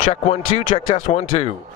Check 1 2, check test 1 2.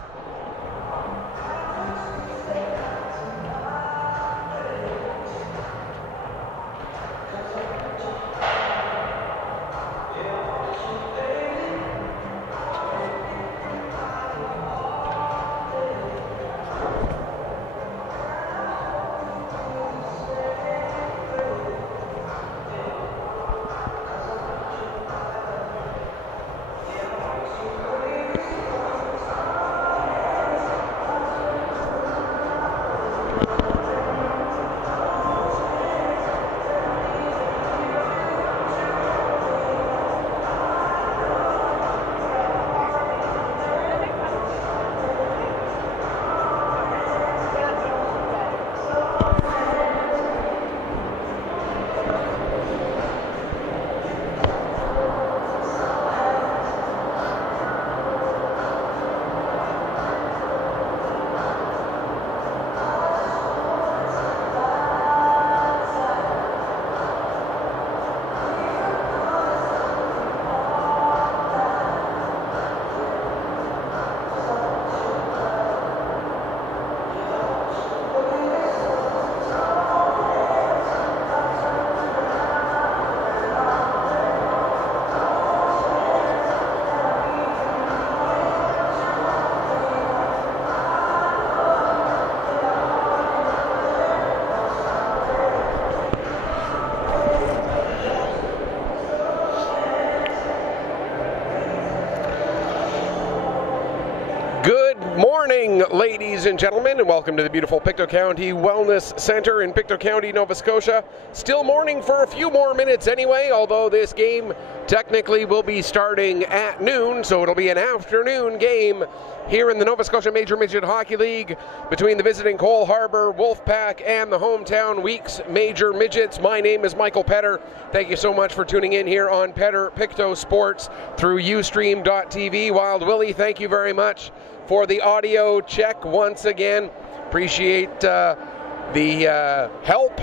Ladies and gentlemen, and welcome to the beautiful Pictou County Wellness Centre in Pictou County, Nova Scotia. Still morning for a few more minutes anyway, although this game technically will be starting at noon, so it'll be an afternoon game here in the Nova Scotia Major Midget Hockey League between the visiting Cole Harbour Wolfpack and the hometown Weeks Major Midgets. My name is Michael Petter. Thank you so much for tuning in here on Pictou Sports through Ustream.tv. Wild Willie, thank you very much for the audio check once again. Appreciate the help,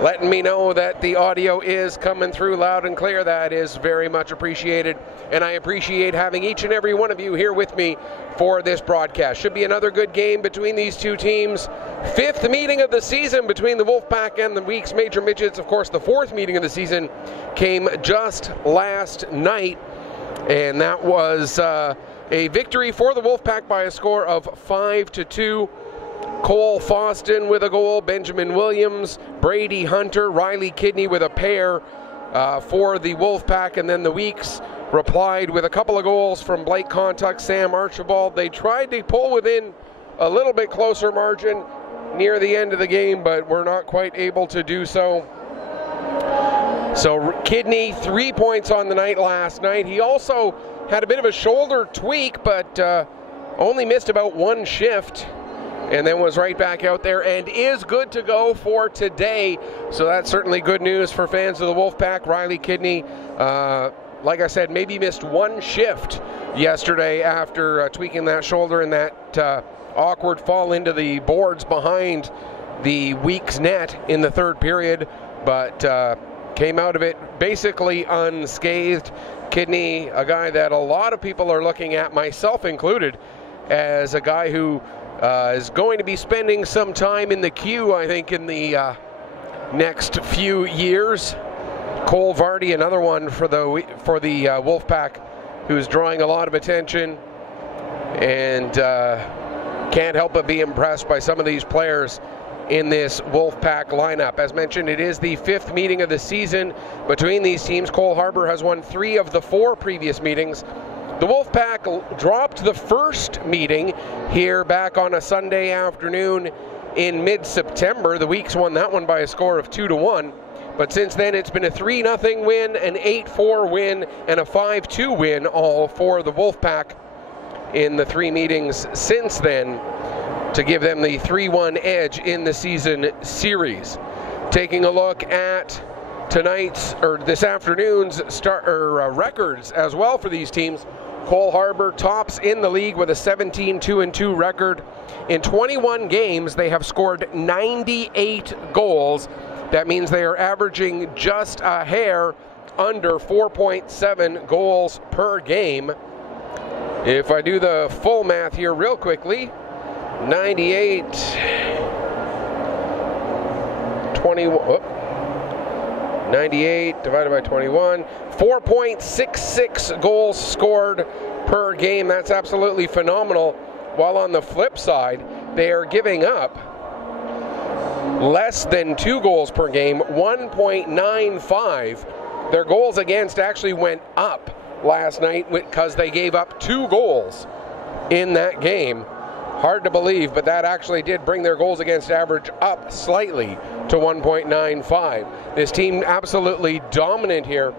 letting me know that the audio is coming through loud and clear. That is very much appreciated, and I appreciate having each and every one of you here with me for this broadcast. Should be another good game between these two teams. Fifth meeting of the season between the Wolfpack and the Weeks Major Midgets. Of course, the fourth meeting of the season came just last night, and that was a victory for the Wolfpack by a score of 5-2. Cole Foston with a goal, Benjamin Williams, Brady Hunter, Riley Kidney with a pair for the Wolfpack, and then the Weeks replied with a couple of goals from Blake Contuck, Sam Archibald. They tried to pull within a little bit closer margin near the end of the game, but were not quite able to do so. So Kidney, 3 points on the night last night. He also had a bit of a shoulder tweak, but only missed about one shift, and then was right back out there and is good to go for today. So that's certainly good news for fans of the Wolfpack. Riley Kidney, like I said, maybe missed one shift yesterday after tweaking that shoulder and that awkward fall into the boards behind the Weeks net in the third period, but came out of it basically unscathed. Kidney, a guy that a lot of people are looking at, myself included, as a guy who is going to be spending some time in the queue, I think, in the next few years. Cole Vardy, another one for the Wolfpack, who's drawing a lot of attention, and can't help but be impressed by some of these players in this Wolfpack lineup. As mentioned, it is the fifth meeting of the season between these teams. Cole Harbour has won 3 of the 4 previous meetings. The Wolfpack dropped the first meeting here back on a Sunday afternoon in mid-September. The Weeks won that one by a score of 2-1. But since then, it's been a 3-0 win, an 8-4 win, and a 5-2 win, all for the Wolfpack in the 3 meetings since then, to give them the 3-1 edge in the season series. Taking a look at this afternoon's records as well for these teams. Cole Harbour tops in the league with a 17-2-2 record. In 21 games, they have scored 98 goals. That means they are averaging just a hair under 4.7 goals per game. If I do the full math here real quickly, 98, 21, 98 divided by 21, 4.66 goals scored per game. That's absolutely phenomenal. While on the flip side, they are giving up less than 2 goals per game, 1.95. Their goals against actually went up last night because they gave up 2 goals in that game. Hard to believe, but that actually did bring their goals against average up slightly to 1.95. This team absolutely dominant here,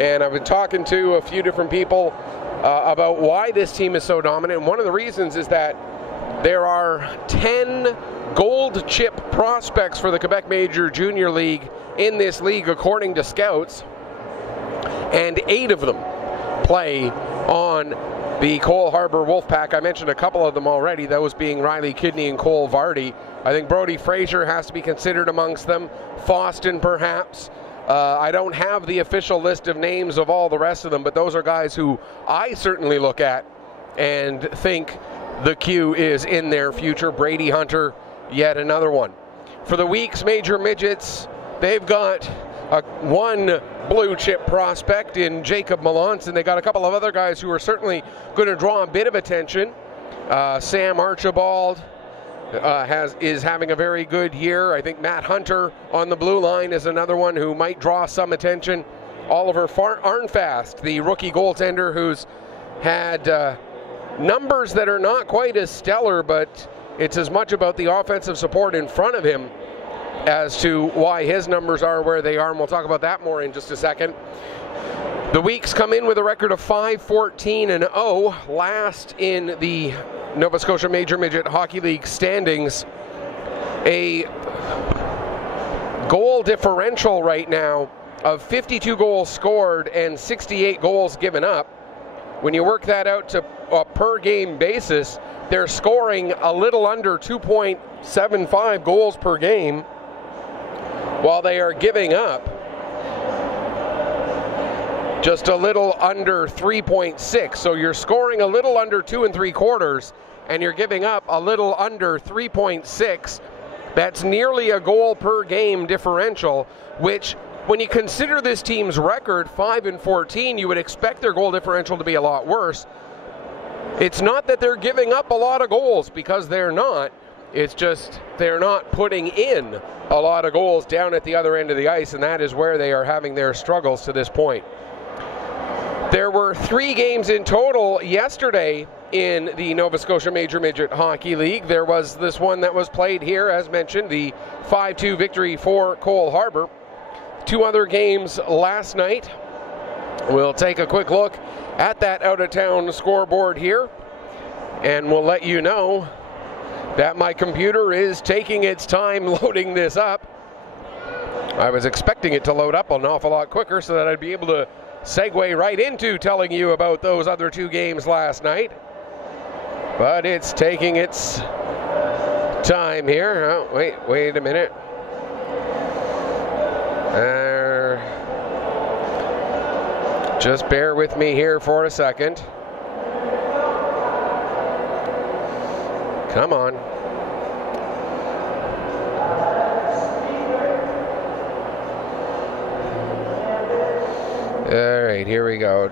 and I've been talking to a few different people about why this team is so dominant. And one of the reasons is that there are 10 gold chip prospects for the Quebec Major Junior League in this league, according to scouts, and 8 of them play on the Cole Harbour Wolfpack. I mentioned a couple of them already, those being Riley Kidney and Cole Vardy. I think Brody Fraser has to be considered amongst them, Foston perhaps. I don't have the official list of names of all the rest of them, but those are guys who I certainly look at and think the Q is in their future. Brady Hunter, yet another one. For the Weeks Major Midgets, they've got one blue chip prospect in Jacob Malance, and they got a couple of other guys who are certainly going to draw a bit of attention. Sam Archibald is having a very good year. I think Matt Hunter on the blue line is another one who might draw some attention. Oliver Arnfast, the rookie goaltender, who's had numbers that are not quite as stellar, but it's as much about the offensive support in front of him as to why his numbers are where they are, and we'll talk about that more in just a second. The Weeks come in with a record of 5-14-0, last in the Nova Scotia Major Midget Hockey League standings. A goal differential right now of 52 goals scored and 68 goals given up. When you work that out to a per game basis, they're scoring a little under 2.75 goals per game, while they are giving up just a little under 3.6. So you're scoring a little under 2 3/4, and you're giving up a little under 3.6. That's nearly a goal per game differential, which, when you consider this team's record, 5-14, you would expect their goal differential to be a lot worse. It's not that they're giving up a lot of goals, because they're not. It's just they're not putting in a lot of goals down at the other end of the ice, and that is where they are having their struggles to this point. There were 3 games in total yesterday in the Nova Scotia Major Midget Hockey League. There was this one that was played here, as mentioned, the 5-2 victory for Cole Harbour. 2 other games last night. We'll take a quick look at that out-of-town scoreboard here, and we'll let you know that my computer is taking its time loading this up. I was expecting it to load up an awful lot quicker so that I'd be able to segue right into telling you about those other 2 games last night. But it's taking its time here. Oh, wait a minute. Just bear with me here for a second. Come on. All right, here we go.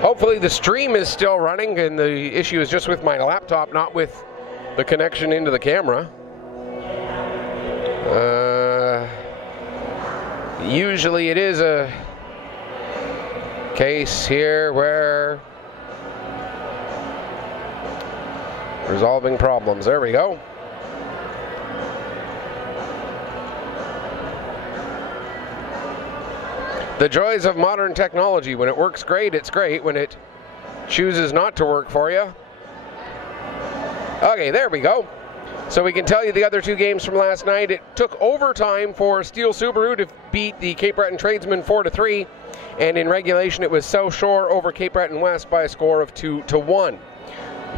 Hopefully the stream is still running, and the issue is just with my laptop, not with the connection into the camera. Usually it is a case here where resolving problems. There we go. The joys of modern technology. When it works great, it's great. When it chooses not to work for you. Okay, there we go. So we can tell you the other 2 games from last night. It took overtime for Steel Subaru to beat the Cape Breton Tradesmen 4-3. And in regulation, it was South Shore over Cape Breton West by a score of 2-1.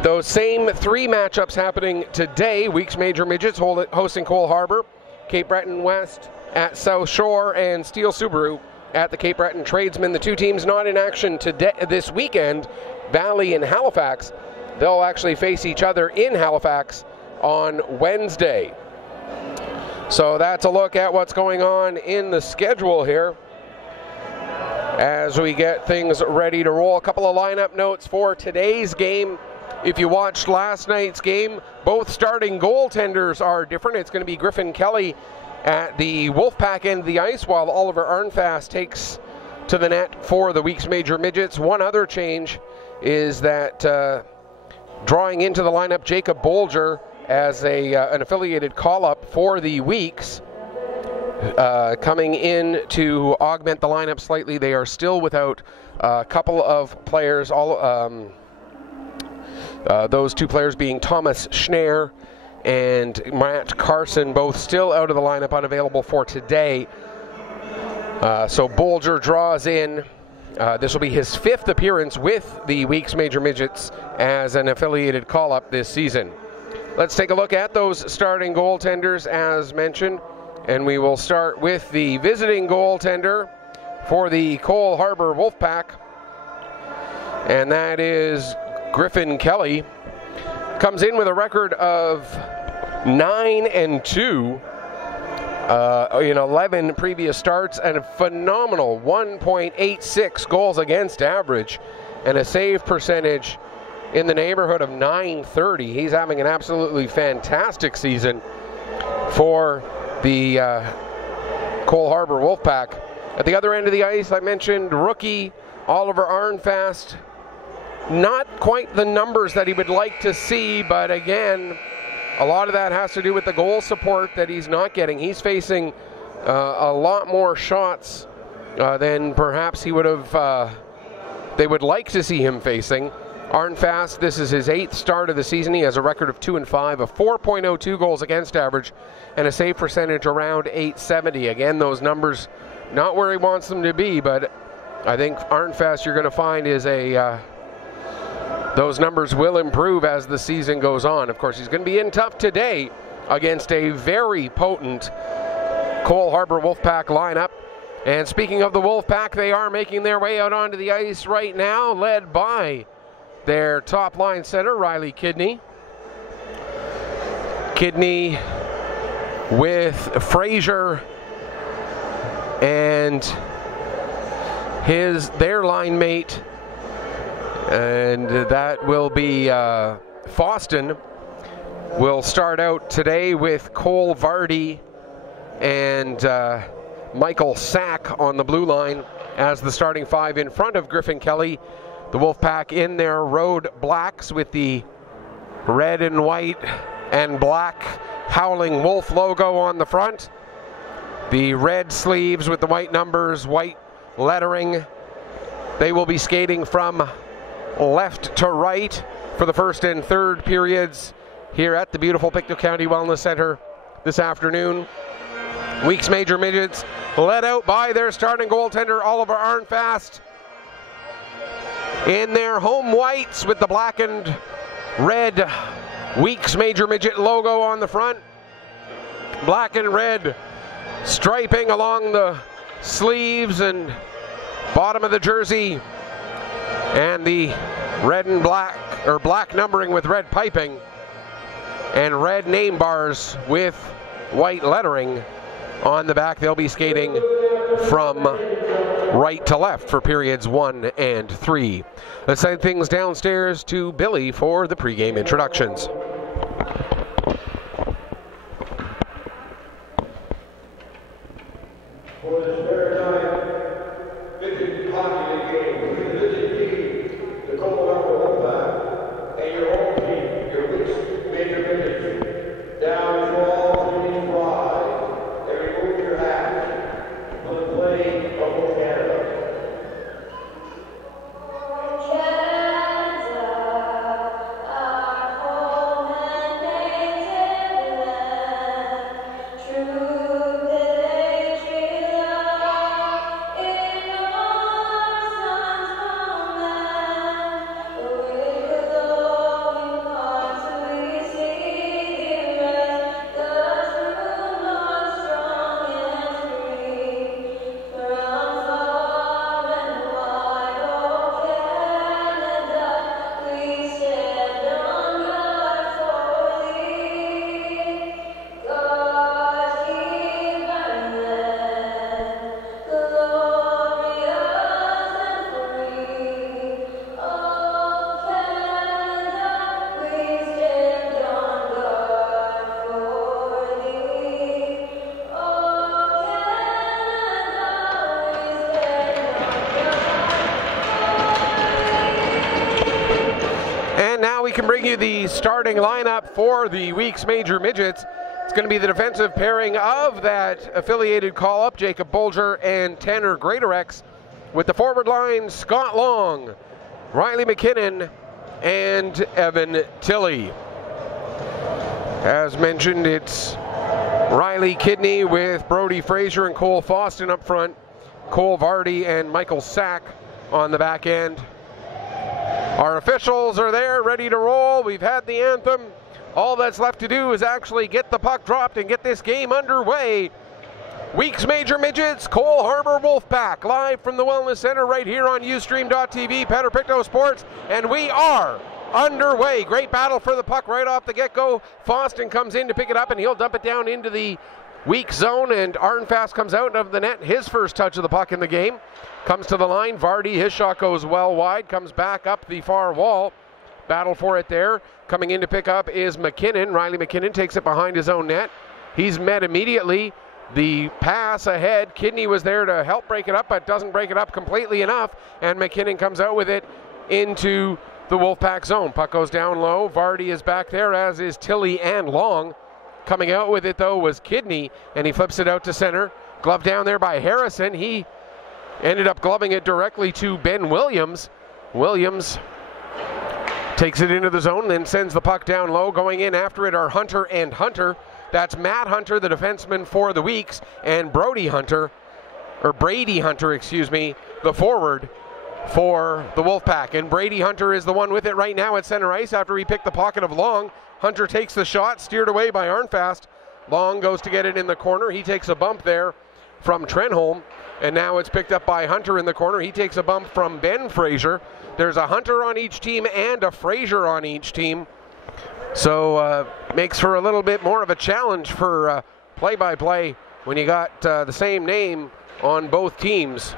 Those same 3 matchups happening today. Weeks Major Midgets hosting Cole Harbour, Cape Breton West at South Shore, and Steel Subaru at the Cape Breton Tradesmen. The 2 teams not in action today, this weekend, Valley and Halifax. They'll actually face each other in Halifax on Wednesday. So that's a look at what's going on in the schedule here as we get things ready to roll. A couple of lineup notes for today's game. If you watched last night's game, both starting goaltenders are different. It's going to be Griffin Kelly at the Wolfpack end of the ice, while Oliver Arnfast takes to the net for the Weeks Major Midgets. One other change is that drawing into the lineup, Jacob Bolger as an affiliated call-up for the Weeks, coming in to augment the lineup slightly. They are still without a couple of players, those two players being Thomas Schneer and Matt Carson, both still out of the lineup, unavailable for today. So Bolger draws in. This will be his 5th appearance with the Weeks Major Midgets as an affiliated call-up this season. Let's take a look at those starting goaltenders as mentioned, and we will start with the visiting goaltender for the Cole Harbour Wolfpack, and that is Griffin Kelly. Comes in with a record of 9-2 in 11 previous starts, and a phenomenal 1.86 goals against average and a save percentage in the neighborhood of .930. He's having an absolutely fantastic season for the Cole Harbour Wolfpack. At the other end of the ice, I mentioned rookie Oliver Arnfast. Not quite the numbers that he would like to see, but again, a lot of that has to do with the goal support that he's not getting. He's facing a lot more shots than perhaps he would have, they would like to see him facing. Arnfast, this is his 8th start of the season. He has a record of 2-5, a 4.02 goals against average, and a save percentage around .870. Again, those numbers not where he wants them to be, but I think Arnfast, you're going to find, is those numbers will improve as the season goes on. Of course, he's going to be in tough today against a very potent Cole Harbour Wolfpack lineup. And speaking of the Wolfpack, they are making their way out onto the ice right now, led by their top line center, Riley Kidney. Kidney with Fraser and their line mate, and that will be Foston, will start out today with Cole Vardy and Michael Sack on the blue line as the starting 5 in front of Griffin Kelly. The Wolfpack in their road blacks with the red and white and black Howling Wolf logo on the front. The red sleeves with the white numbers, white lettering. They will be skating from left to right for the first and third periods here at the beautiful Pictou County Wellness Centre this afternoon. Weeks Major Midgets led out by their starting goaltender, Oliver Arnfast, in their home whites with the black and red Weeks Major Midget logo on the front. Black and red striping along the sleeves and bottom of the jersey, and the red and black, or black numbering with red piping, and red name bars with white lettering on the back. They'll be skating from right to left for periods 1 and 3. Let's send things downstairs to Billy for the pregame introductions. For this very time, Pictou County game, the visiting team, the Cole Harbour Wolfpack, and your home team, your Weeks Major Midgets, down to all three fly, and remove your hat for the flag of Canada. True can bring you the starting lineup for the week's Major Midgets. It's going to be the defensive pairing of that affiliated call-up, Jacob Bolger and Tanner Greatorex, with the forward line, Scott Long, Riley McKinnon, and Evan Tilley. As mentioned, it's Riley Kidney with Brody Fraser and Cole Foston up front, Cole Vardy and Michael Sack on the back end. Our officials are there, ready to roll. We've had the anthem. All that's left to do is actually get the puck dropped and get this game underway. Week's Major Midgets, Cole Harbour Wolfpack, live from the Wellness Centre right here on Ustream.tv, Peter Pictou Sports, and we are underway. Great battle for the puck right off the get-go. Foston comes in to pick it up, and he'll dump it down into the weak zone, and Arnfast comes out of the net. His first touch of the puck in the game. Comes to the line. Vardy, his shot goes well wide, comes back up the far wall. Battle for it there. Coming in to pick up is McKinnon. Riley McKinnon takes it behind his own net. He's met immediately. The pass ahead. Kidney was there to help break it up, but doesn't break it up completely enough. And McKinnon comes out with it into the Wolfpack zone. Puck goes down low. Vardy is back there, as is Tilley and Long. Coming out with it, though, was Kidney, and he flips it out to center. Glove down there by Harrison. He ended up gloving it directly to Ben Williams. Williams takes it into the zone, then sends the puck down low. Going in after it are Hunter and Hunter. That's Matt Hunter, the defenseman for the Weeks, and Brady Hunter, excuse me, the forward for the Wolfpack. And Brady Hunter is the one with it right now at center ice after he picked the pocket of Long. Hunter takes the shot, steered away by Arnfast. Long goes to get it in the corner. He takes a bump there from Trenholm, and now it's picked up by Hunter in the corner. He takes a bump from Ben Fraser. There's a Hunter on each team and a Fraser on each team. So makes for a little bit more of a challenge for play-by-play when you got the same name on both teams.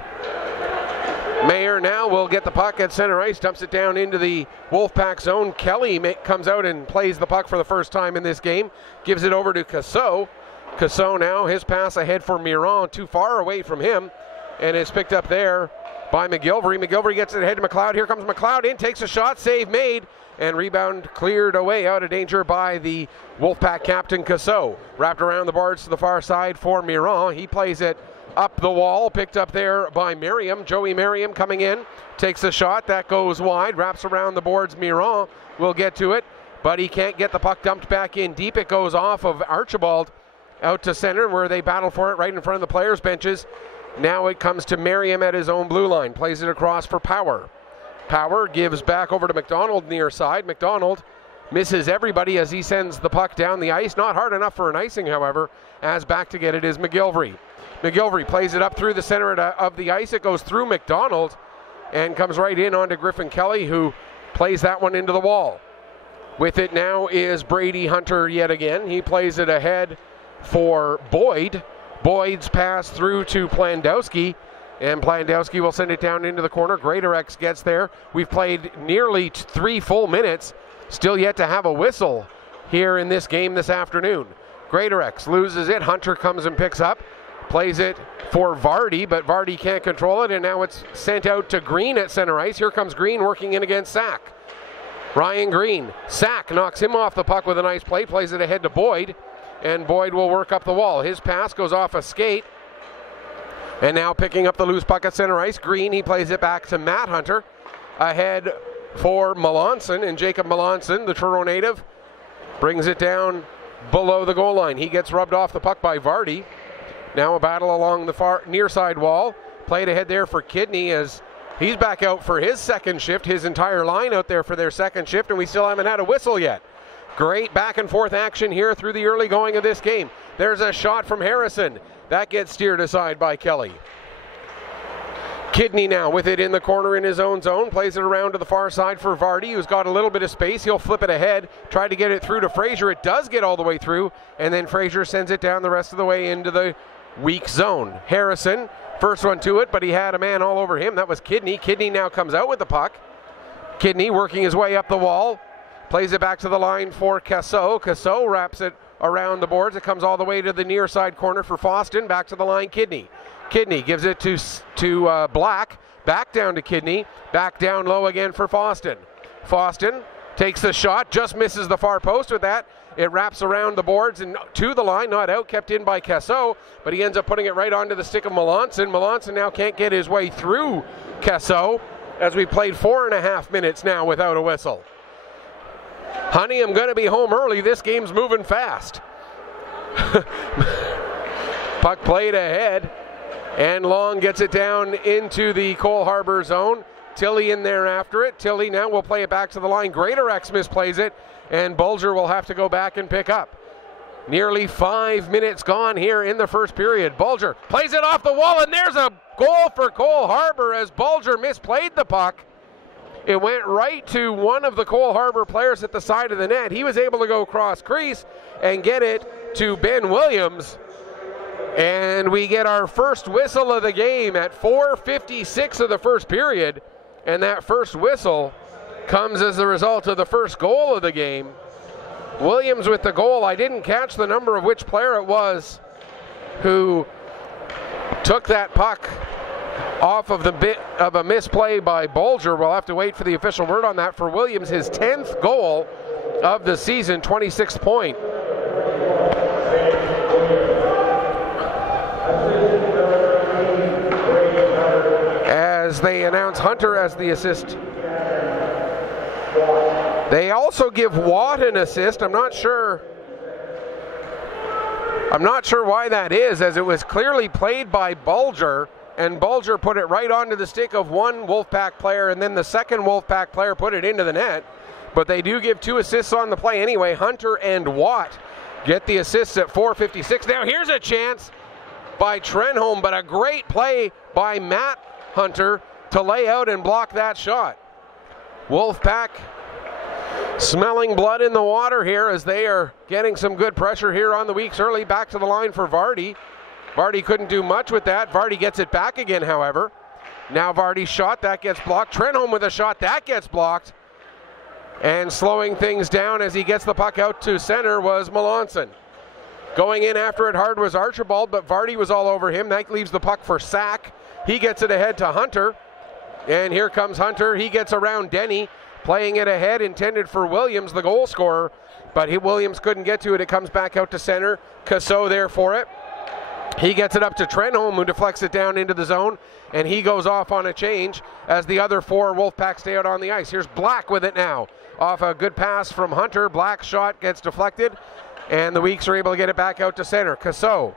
Mayer now will get the puck at center ice, dumps it down into the Wolfpack zone. Kelly comes out and plays the puck for the first time in this game. Gives it over to Cassot. Cassot now, his pass ahead for Miron, too far away from him. And it's picked up there by McGilvery. McGilvery gets it ahead to McLeod. Here comes McLeod in, takes a shot, save made. And rebound cleared away out of danger by the Wolfpack captain Cassot. Wrapped around the boards to the far side for Miron. He plays it up the wall, picked up there by Merriam. Joey Merriam coming in, takes a shot, that goes wide, wraps around the boards. Miron will get to it, but he can't get the puck dumped back in deep. It goes off of Archibald out to center, where they battle for it right in front of the players' benches. Now it comes to Merriam at his own blue line, plays it across for Power. Power gives back over to McDonald near side. McDonald misses everybody as he sends the puck down the ice. Not hard enough for an icing, however, as back to get it is McGilvery. McGilvery plays it up through the center of the ice. It goes through McDonald and comes right in onto Griffin Kelly, who plays that one into the wall. With it now is Brady Hunter yet again. He plays it ahead for Boyd. Boyd's pass through to Plandowski, and Plandowski will send it down into the corner. Greatorex gets there. We've played nearly 3 full minutes, still yet to have a whistle here in this game this afternoon. Greatorex loses it. Hunter comes and picks up. Plays it for Vardy, but Vardy can't control it, and now it's sent out to Green at center ice. Here comes Green working in against Sack. Ryan Green. Sack knocks him off the puck with a nice play, plays it ahead to Boyd, and Boyd will work up the wall. His pass goes off a skate, and now picking up the loose puck at center ice. Green, he plays it back to Matt Hunter. Ahead for Melanson, and Jacob Melanson, the Toronto native, brings it down below the goal line. He gets rubbed off the puck by Vardy. Now a battle along the far near side wall. Played ahead there for Kidney as he's back out for his second shift. His entire line out there for their second shift, and we still haven't had a whistle yet. Great back and forth action here through the early going of this game. There's a shot from Harrison. That gets steered aside by Kelly. Kidney now with it in the corner in his own zone. Plays it around to the far side for Vardy, who's got a little bit of space. He'll flip it ahead, try to get it through to Fraser. It does get all the way through, and then Fraser sends it down the rest of the way into the weak zone. Harrison, first one to it, but he had a man all over him. That was Kidney. Kidney now comes out with the puck. Kidney working his way up the wall. Plays it back to the line for Cassot. Cassot wraps it around the boards. It comes all the way to the near side corner for Foston. Back to the line, Kidney. Kidney gives it to Black. Back down to Kidney. Back down low again for Foston. Foston takes the shot, just misses the far post with that. It wraps around the boards and to the line, not out, kept in by Casso, but he ends up putting it right onto the stick of Melanson. Melanson now can't get his way through Casso, as we played 4.5 minutes now without a whistle. Honey, I'm going to be home early. This game's moving fast. Puck played ahead, and Long gets it down into the Cole Harbour zone. Tilly in there after it. Tilly now will play it back to the line. Greatorex misplays it, and Bulger will have to go back and pick up. Nearly 5 minutes gone here in the first period. Bulger plays it off the wall, and there's a goal for Cole Harbour as Bulger misplayed the puck. It went right to one of the Cole Harbour players at the side of the net. He was able to go cross crease and get it to Ben Williams. And we get our first whistle of the game at 4:56 of the first period. And that first whistle comes as a result of the first goal of the game. Williams with the goal. I didn't catch the number of which player it was who took that puck off of the bit of a misplay by Bulger. We'll have to wait for the official word on that. For Williams, his 10th goal of the season, 26th point. As they announce Hunter as the assist. They also give Watt an assist. I'm not sure why that is, as it was clearly played by Bulger, and Bulger put it right onto the stick of one Wolfpack player, and then the second Wolfpack player put it into the net. But they do give 2 assists on the play anyway. Hunter and Watt get the assists at 4:56. Now here's a chance by Trenholm, but a great play by Matt Hunter to lay out and block that shot. Wolfpack smelling blood in the water here as they are getting some good pressure here on the weeks early. Back to the line for Vardy. Vardy couldn't do much with that. Vardy gets it back again, however. Now Vardy's shot, that gets blocked. Trenholm with a shot, that gets blocked. And slowing things down as he gets the puck out to center was Melanson. Going in after it hard was Archibald, but Vardy was all over him. That leaves the puck for Sack. He gets it ahead to Hunter. And here comes Hunter. He gets around Denny, playing it ahead, intended for Williams, the goal scorer. But Williams couldn't get to it. It comes back out to center. Casso there for it. He gets it up to Trenholm, who deflects it down into the zone, and he goes off on a change as the other 4 Wolfpack stay out on the ice. Here's Black with it now. Off a good pass from Hunter. Black's shot gets deflected, and the Weeks are able to get it back out to center. Casso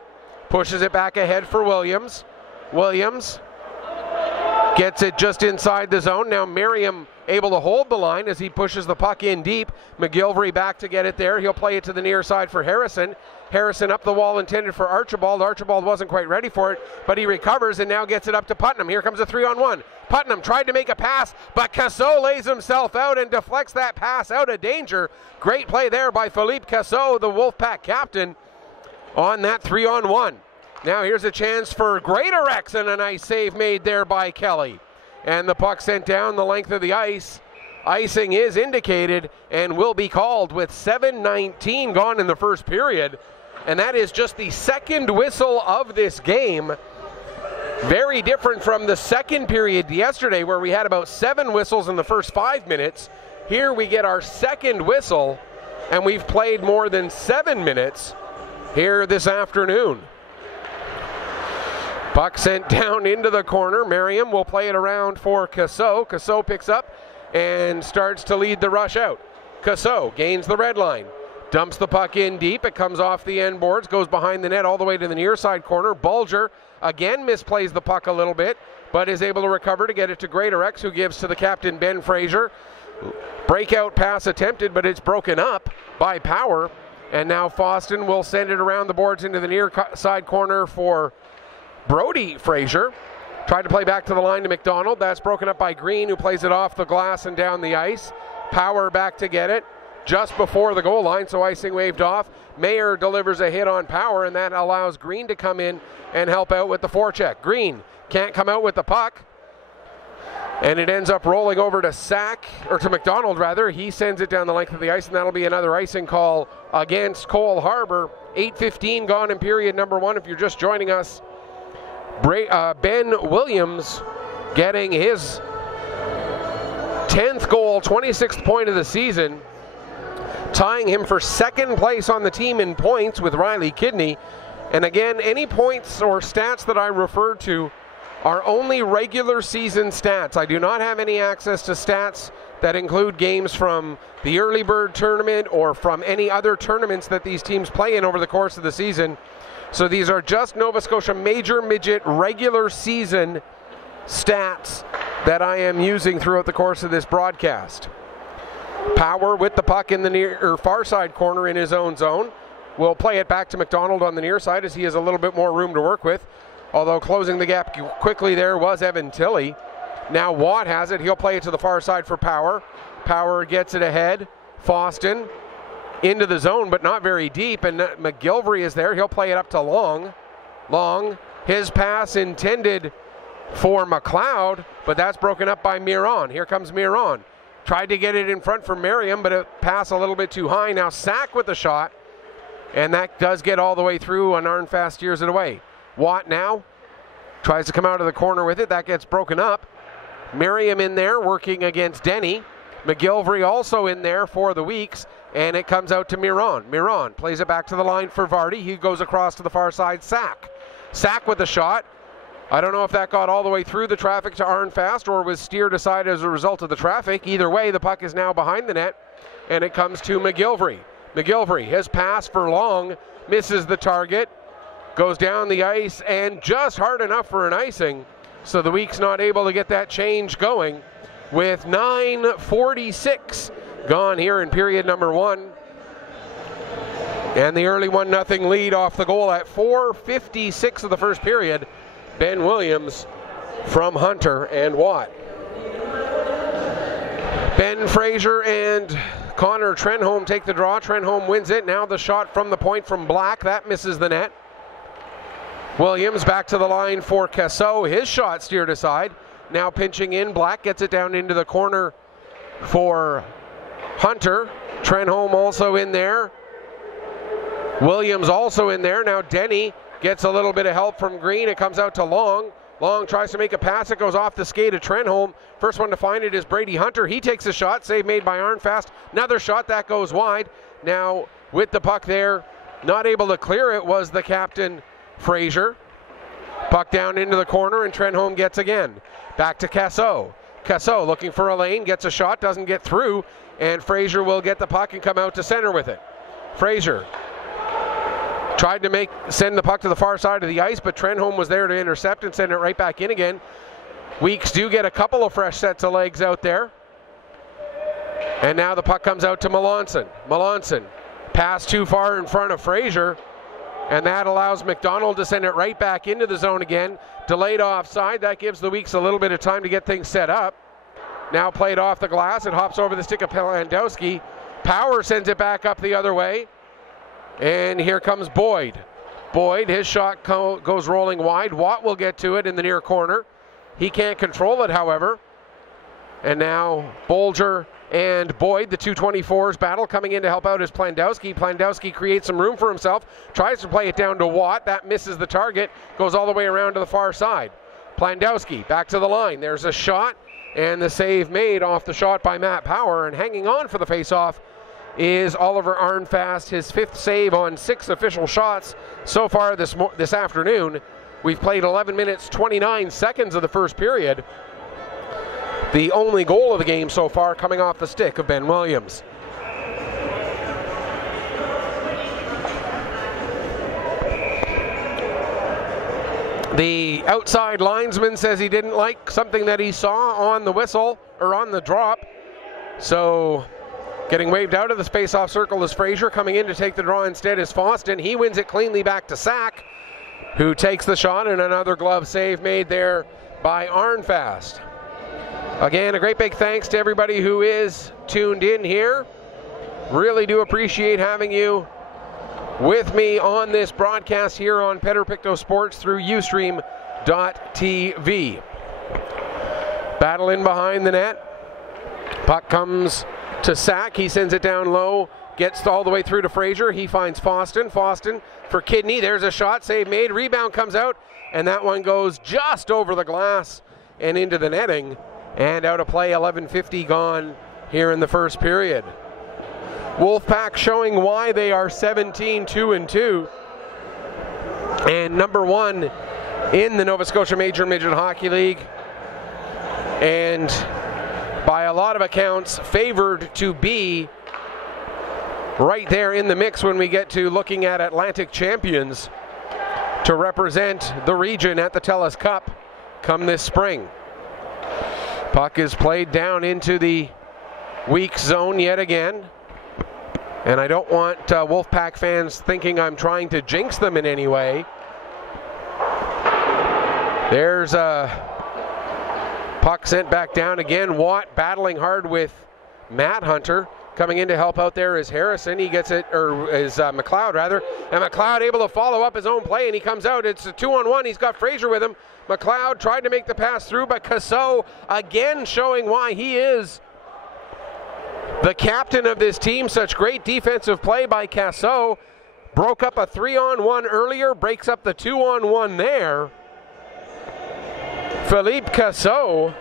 pushes it back ahead for Williams. Williams gets it just inside the zone. Now Merriam able to hold the line as he pushes the puck in deep. McGilvery back to get it there. He'll play it to the near side for Harrison. Harrison up the wall, intended for Archibald. Archibald wasn't quite ready for it, but he recovers and now gets it up to Putnam. Here comes a 3-on-1. Putnam tried to make a pass, but Casso lays himself out and deflects that pass out of danger. Great play there by Philippe Casso, the Wolfpack captain, on that 3-on-1. Now here's a chance for Greatorex, and a nice save made there by Kelly. And the puck sent down the length of the ice. Icing is indicated and will be called with 7:19 gone in the first period. And that is just the second whistle of this game. Very different from the second period yesterday, where we had about 7 whistles in the first 5 minutes. Here we get our second whistle, and we've played more than 7 minutes here this afternoon. Puck sent down into the corner. Merriam will play it around for Casso. Casso picks up and starts to lead the rush out. Casso gains the red line. Dumps the puck in deep. It comes off the end boards, goes behind the net all the way to the near side corner. Bulger again misplays the puck a little bit, but is able to recover to get it to Greatorex, who gives to the captain, Ben Fraser. Breakout pass attempted, but it's broken up by Power. And now Foston will send it around the boards into the near side corner for Brody Fraser. Tried to play back to the line to McDonald. That's broken up by Green, who plays it off the glass and down the ice. Power back to get it just before the goal line, so icing waved off. Mayer delivers a hit on Power, and that allows Green to come in and help out with the forecheck. Green can't come out with the puck, and it ends up rolling over to Sack, or to McDonald rather. He sends it down the length of the ice, and that'll be another icing call against Cole Harbour. 8:15 gone in period number 1. If you're just joining us, Ben Williams getting his 10th goal, 26th point of the season, tying him for second place on the team in points with Riley Kidney. And again, any points or stats that I refer to are only regular season stats. I do not have any access to stats that include games from the early bird tournament or from any other tournaments that these teams play in over the course of the season. So these are just Nova Scotia Major Midget regular season stats that I am using throughout the course of this broadcast. Power with the puck in the near or far side corner in his own zone. We'll play it back to McDonald on the near side as he has a little bit more room to work with. Although closing the gap quickly there was Evan Tilley. Now Watt has it. He'll play it to the far side for Power. Power gets it ahead. Foston into the zone, but not very deep. And McGilvery is there. He'll play it up to Long. Long, his pass intended for McLeod, but that's broken up by Miron. Here comes Miron. Tried to get it in front for Merriam, but it passed a little bit too high. Now Sack with the shot. And that does get all the way through, and Arnfast steers it away. Watt now tries to come out of the corner with it. That gets broken up. Merriam in there working against Denny. McGilvery also in there for the Weeks, and it comes out to Miron. Miron plays it back to the line for Vardy. He goes across to the far side. Sack. Sack with the shot. I don't know if that got all the way through the traffic to Arnfast or was steered aside as a result of the traffic. Either way, the puck is now behind the net, and it comes to McGilvery. McGilvery, his pass for Long, misses the target, goes down the ice, and just hard enough for an icing. So the Week's not able to get that change going with 9:46 gone here in period number 1. And the early 1-0 lead off the goal at 4:56 of the first period. Ben Williams from Hunter and Watt. Ben Fraser and Connor Trenholm take the draw. Trenholm wins it. Now the shot from the point from Black. That misses the net. Williams back to the line for Casso. His shot steered aside. Now pinching in. Black gets it down into the corner for Hunter. Trenholm also in there. Williams also in there. Now Denny gets a little bit of help from Green. It comes out to Long. Long tries to make a pass. It goes off the skate of Trenholm. First one to find it is Brady Hunter. He takes a shot. Save made by Arnfast. Another shot that goes wide. Now with the puck there, not able to clear it was the captain, Fraser. Puck down into the corner and Trenholm gets again. Back to Casso. Casso looking for a lane. Gets a shot. Doesn't get through. And Fraser will get the puck and come out to center with it. Fraser tried to send the puck to the far side of the ice, but Trenholm was there to intercept and send it right back in again. Weeks do get a couple of fresh sets of legs out there. And now the puck comes out to Melanson. Melanson pass too far in front of Fraser, and that allows McDonald to send it right back into the zone again. Delayed offside. That gives the Weeks a little bit of time to get things set up. Now played off the glass. It hops over the stick of Pelandowski. Power sends it back up the other way. And here comes Boyd. Boyd, his shot goes rolling wide. Watt will get to it in the near corner. He can't control it, however. And now Bolger and Boyd, the 224s battle, coming in to help out is Plandowski. Plandowski creates some room for himself, tries to play it down to Watt. That misses the target, goes all the way around to the far side. Plandowski back to the line. There's a shot, and the save made off the shot by Matt Power. And hanging on for the faceoff is Oliver Arnfast, his 5th save on 6 official shots so far this afternoon. We've played 11 minutes, 29 seconds of the first period. The only goal of the game so far coming off the stick of Ben Williams. The outside linesman says he didn't like something that he saw on the whistle, or on the drop. So getting waved out of the face-off circle is Fraser. Coming in to take the draw instead is Foston. He wins it cleanly back to Sack, who takes the shot, and another glove save made there by Arnfast. Again, a great big thanks to everybody who is tuned in here. Really do appreciate having you with me on this broadcast here on Pedro Pictou Sports through Ustream.tv. Battle in behind the net. Puck comes to Sack. He sends it down low. Gets all the way through to Fraser. He finds Foston. Foston for Kidney. There's a shot. Save made. Rebound comes out. And that one goes just over the glass and into the netting. and out of play, 11:50 gone here in the first period. Wolfpack showing why they are 17-2-2 and number 1 in the Nova Scotia Major Midget Hockey League, and by a lot of accounts favored to be right there in the mix when we get to looking at Atlantic champions to represent the region at the TELUS Cup come this spring. Puck is played down into the weak zone yet again, and I don't want Wolfpack fans thinking I'm trying to jinx them in any way. There's a puck sent back down again. Watt battling hard with Matt Hunter. Coming in to help out there is Harrison. He gets it, or is McLeod rather. And McLeod able to follow up his own play, and he comes out. It's a 2-on-1. He's got Fraser with him. McLeod tried to make the pass through, but Cassot again showing why he is the captain of this team. Such great defensive play by Cassot. Broke up a 3-on-1 earlier, breaks up the 2-on-1 there. Philippe Cassot.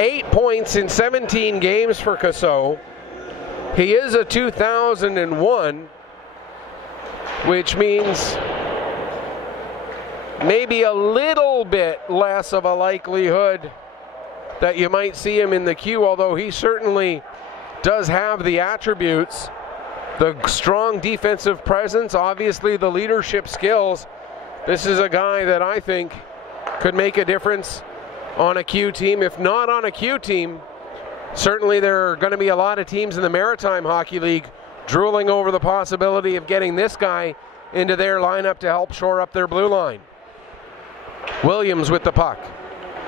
Eight points in 17 games for Cassot. He is a 2001, which means maybe a little bit less of a likelihood that you might see him in the queue, although he certainly does have the attributes, the strong defensive presence, obviously the leadership skills. This is a guy that I think could make a difference on a Q team. If not on a Q team, certainly there are going to be a lot of teams in the Maritime Hockey League drooling over the possibility of getting this guy into their lineup to help shore up their blue line. Williams with the puck.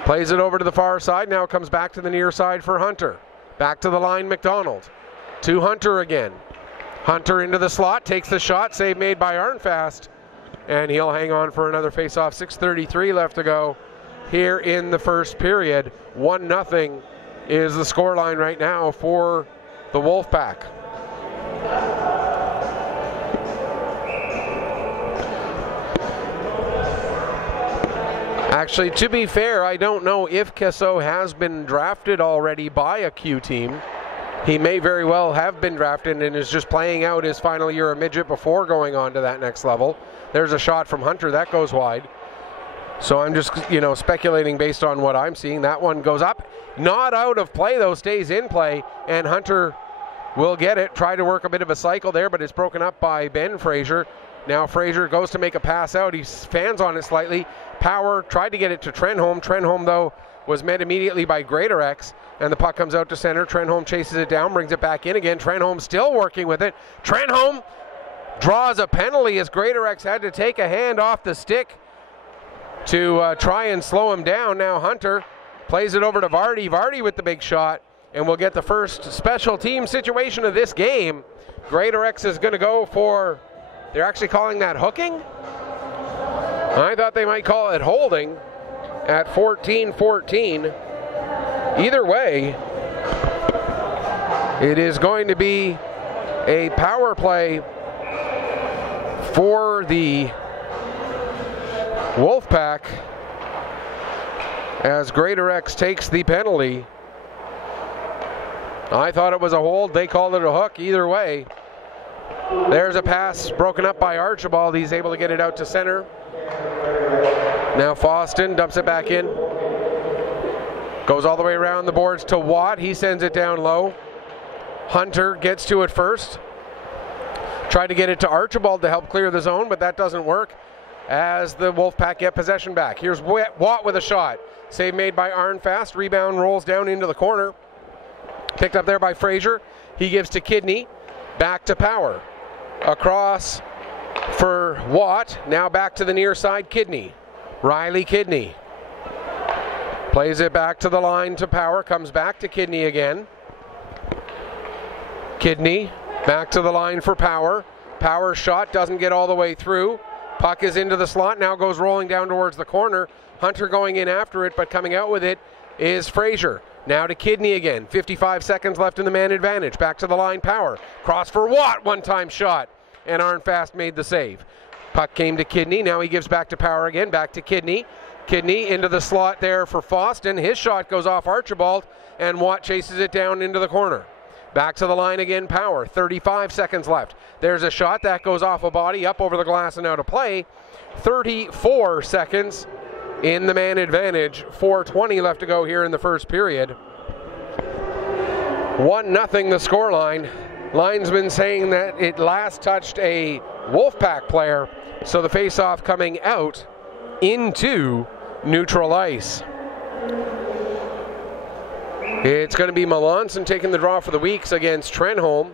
Plays it over to the far side. Now comes back to the near side for Hunter. Back to the line, McDonald. To Hunter again. Hunter into the slot, takes the shot. Save made by Arnfast. And he'll hang on for another face-off. 6:33 left to go here in the first period. 1-0 is the scoreline right now for the Wolfpack. Actually, to be fair, I don't know if Cassot has been drafted already by a Q team. He may very well have been drafted and is just playing out his final year of midget before going on to that next level. There's a shot from Hunter that goes wide. So I'm just, speculating based on what I'm seeing. That one goes up. Not out of play, though. Stays in play. And Hunter will get it. Try to work a bit of a cycle there, but it's broken up by Ben Fraser. Now Fraser goes to make a pass out. He fans on it slightly. Power tried to get it to Trenholm. Trenholm, though, was met immediately by Greatorex. And the puck comes out to center. Trenholm chases it down, brings it back in again. Trenholm still working with it. Trenholm draws a penalty as Greatorex had to take a hand off the stick to try and slow him down. Now Hunter plays it over to Vardy. Vardy with the big shot, and we'll get the first special team situation of this game. Greatorex is going to go for, they're actually calling that hooking? I thought they might call it holding at 14-14. Either way, it is going to be a power play for the Wolfpack as Greatorex takes the penalty. I thought it was a hold. They called it a hook. Either way, there's a pass broken up by Archibald. He's able to get it out to center. Now Foston dumps it back in. Goes all the way around the boards to Watt. He sends it down low. Hunter gets to it first. Tried to get it to Archibald to help clear the zone, but that doesn't work as the Wolfpack get possession back. Here's Watt with a shot. Save made by Arnfast. Rebound rolls down into the corner. Picked up there by Fraser. He gives to Kidney. Back to Power. Across for Watt. Now back to the near side, Kidney. Riley Kidney. Plays it back to the line to Power. Comes back to Kidney again. Kidney back to the line for Power. Power's shot doesn't get all the way through. Puck is into the slot, now goes rolling down towards the corner. Hunter going in after it, but coming out with it is Fraser. Now to Kidney again. 55 seconds left in the man advantage. Back to the line, Power. Cross for Watt, one-time shot. And Arnfast made the save. Puck came to Kidney. Now he gives back to Power again. Back to Kidney. Kidney into the slot there for Foston. His shot goes off Archibald, and Watt chases it down into the corner. Back to the line again, Power. 35 seconds left. There's a shot that goes off a body, up over the glass and out of play. 34 seconds in the man advantage. 4:20 left to go here in the first period. 1-0 the scoreline. Linesman saying that it last touched a Wolfpack player, so the face-off coming out into neutral ice. It's going to be Melanson taking the draw for the Weeks against Trenholm,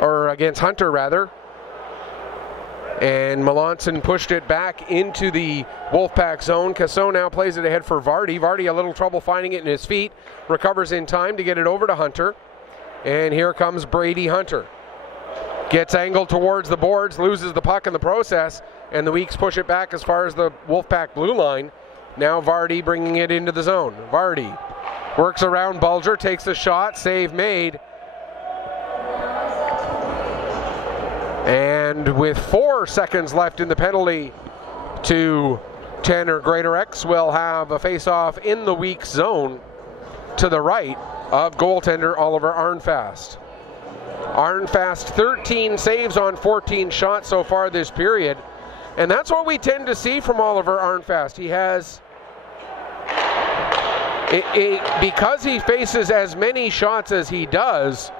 or against Hunter rather. And Melanson pushed it back into the Wolfpack zone. Cassot now plays it ahead for Vardy. Vardy a little trouble finding it in his feet. Recovers in time to get it over to Hunter. And here comes Brady Hunter. Gets angled towards the boards, loses the puck in the process, and the Weeks push it back as far as the Wolfpack blue line. Now Vardy bringing it into the zone. Vardy works around Bulger, takes the shot, save made. And with 4 seconds left in the penalty to 10 or greater X, will have a face-off in the Weeks zone to the right of goaltender Oliver Arnfast. Arnfast 13 saves on 14 shots so far this period, and that's what we tend to see from Oliver Arnfast. He has, because he faces as many shots as he does,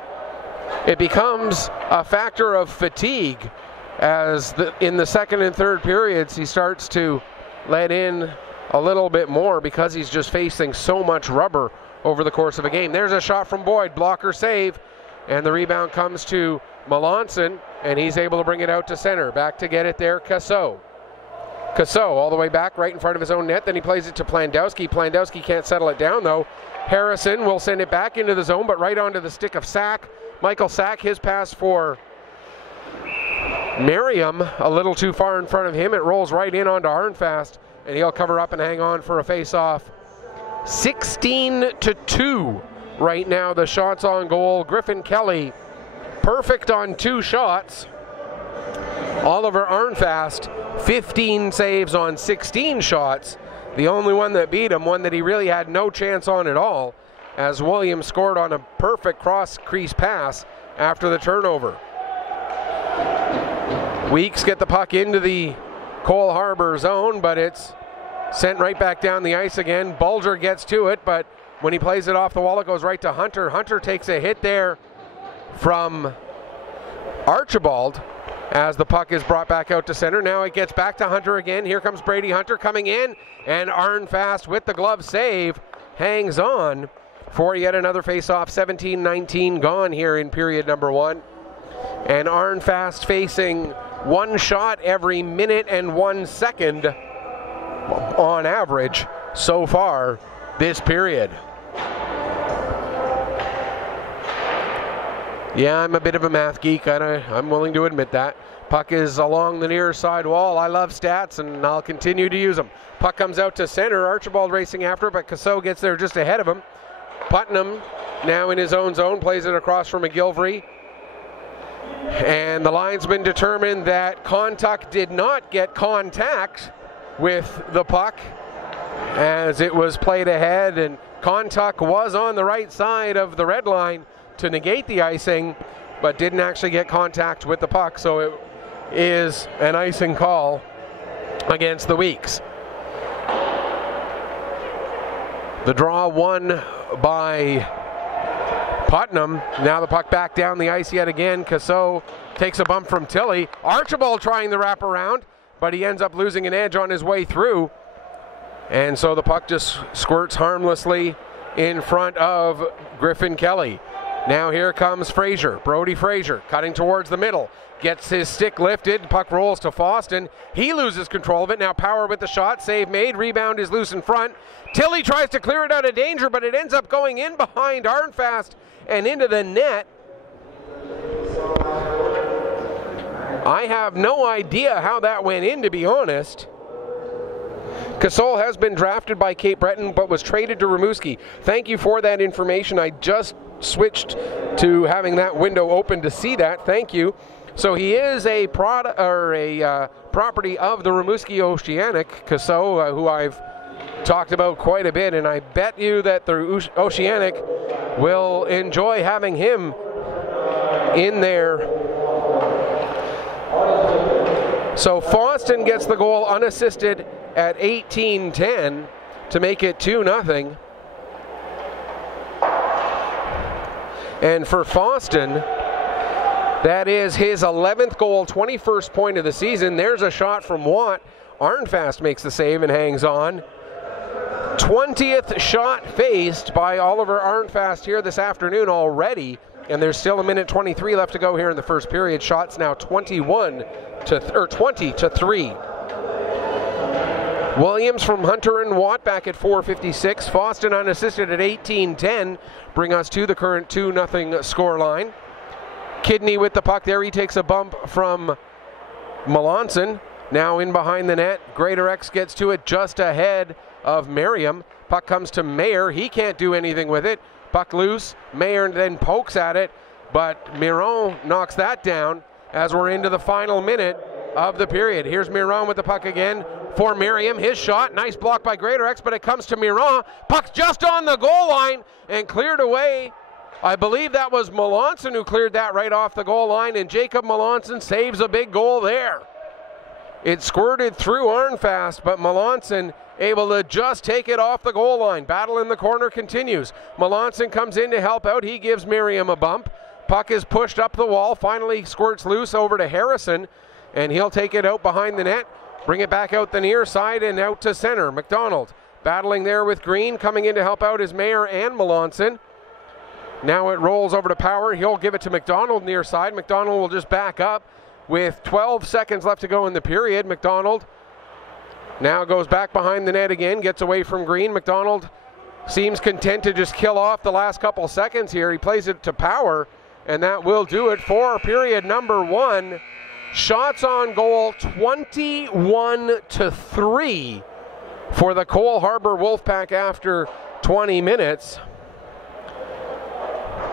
it becomes a factor of fatigue as in the second and third periods he starts to let in a little bit more because he's just facing so much rubber over the course of a game. There's a shot from Boyd, blocker save, and the rebound comes to Melanson, and he's able to bring it out to center. Back to get it there, Cassot. Cassot all the way back right in front of his own net, then he plays it to Plandowski. Plandowski can't settle it down though. Harrison will send it back into the zone, but right onto the stick of Sack. Michael Sack, his pass for Merriam, a little too far in front of him. It rolls right in onto Arnfast, and he'll cover up and hang on for a face-off. 16-2 right now, the shots on goal. Griffin Kelly, perfect on 2 shots. Oliver Arnfast, 15 saves on 16 shots. The only one that beat him, one that he really had no chance on at all, as Williams scored on a perfect cross-crease pass after the turnover. Weeks get the puck into the Cole Harbour zone, but it's sent right back down the ice again. Bulger gets to it, but when he plays it off the wall, it goes right to Hunter. Hunter takes a hit there from Archibald as the puck is brought back out to center. Now it gets back to Hunter again. Here comes Brady Hunter coming in, and Arnfast with the glove save hangs on for yet another face-off. 17-19 gone here in period number 1. And Arnfast facing 1 shot every minute and 1 second on average so far this period. Yeah, I'm a bit of a math geek. I'm willing to admit that. Puck is along the near side wall. I love stats, and I'll continue to use them. Puck comes out to center. Archibald racing after it, but Cassot gets there just ahead of him. Putnam now in his own zone, plays it across from McGilvery. And the linesman determined that Kontuk did not get contact with the puck as it was played ahead, and Kontuk was on the right side of the red line to negate the icing, but didn't actually get contact with the puck, so it is an icing call against the Weeks. The draw won by Putnam. Now the puck back down the ice yet again. Cassot takes a bump from Tilley. Archibald trying the wraparound, but he ends up losing an edge on his way through. And so the puck just squirts harmlessly in front of Griffin Kelly. Now here comes Fraser, Brody Fraser, cutting towards the middle. Gets his stick lifted, puck rolls to Foston. He loses control of it. Now Power with the shot, save made, rebound is loose in front. Tilley tries to clear it out of danger, but it ends up going in behind Arnfast and into the net. I have no idea how that went in, to be honest. Cassol has been drafted by Cape Breton, but was traded to Rimouski. Thank you for that information. I just switched to having that window open to see that. Thank you. So he is a property of the Rimouski Oceanic, Casso, who I've talked about quite a bit, and I bet you that the Oceanic will enjoy having him in there. So Foston gets the goal unassisted at 18-10 to make it 2-0. And for Foston, that is his 11th goal, 21st point of the season. There's a shot from Watt. Arnfast makes the save and hangs on. 20th shot faced by Oliver Arnfast here this afternoon already, and there's still 1:23 left to go here in the first period. Shots now 20 to 3. Williams from Hunter and Watt back at 4:56. Foston unassisted at 18-10, bring us to the current 2-0 score line. Kidney with the puck there. He takes a bump from Melanson. Now in behind the net. Greater X gets to it just ahead of Merriam. Puck comes to Mayer. He can't do anything with it. Puck loose. Mayer then pokes at it, but Miron knocks that down as we're into the final minute of the period. Here's Miron with the puck again for Merriam. His shot. Nice block by Greater X, but it comes to Miron. Puck's just on the goal line and cleared away. I believe that was Melanson who cleared that right off the goal line, and Jacob Melanson saves a big goal there. It squirted through Arnfast, but Melanson able to just take it off the goal line. Battle in the corner continues. Melanson comes in to help out. He gives Merriam a bump. Puck is pushed up the wall, finally squirts loose over to Harrison, and he'll take it out behind the net, bring it back out the near side and out to center. McDonald battling there with Green. Coming in to help out is Mayer and Melanson. Now it rolls over to Power. He'll give it to McDonald near side. McDonald will just back up with 12 seconds left to go in the period. McDonald now goes back behind the net again, gets away from Green. McDonald seems content to just kill off the last couple seconds here. He plays it to Power, and that will do it for period number 1. Shots on goal 21-3 for the Cole Harbour Wolfpack after 20 minutes.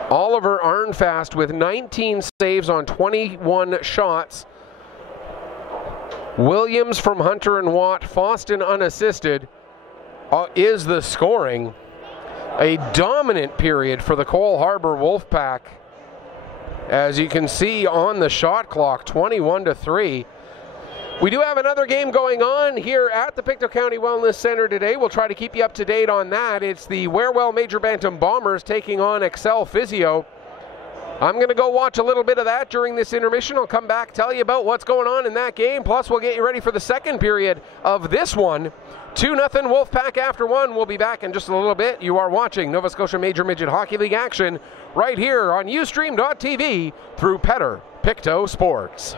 Oliver Arnfast with 19 saves on 21 shots. Williams from Hunter and Watt, Foston unassisted, is the scoring. A dominant period for the Cole Harbour Wolfpack. As you can see on the shot clock, 21-3. We do have another game going on here at the Pictou County Wellness Centre today. We'll try to keep you up to date on that. It's the Warewell Major Bantam Bombers taking on Excel Physio. I'm going to go watch a little bit of that during this intermission. I'll come back, tell you about what's going on in that game. Plus, we'll get you ready for the second period of this one. 2-0 Wolfpack after 1. We'll be back in just a little bit. You are watching Nova Scotia Major Midget Hockey League action right here on Ustream.tv through Petter Pictou Sports.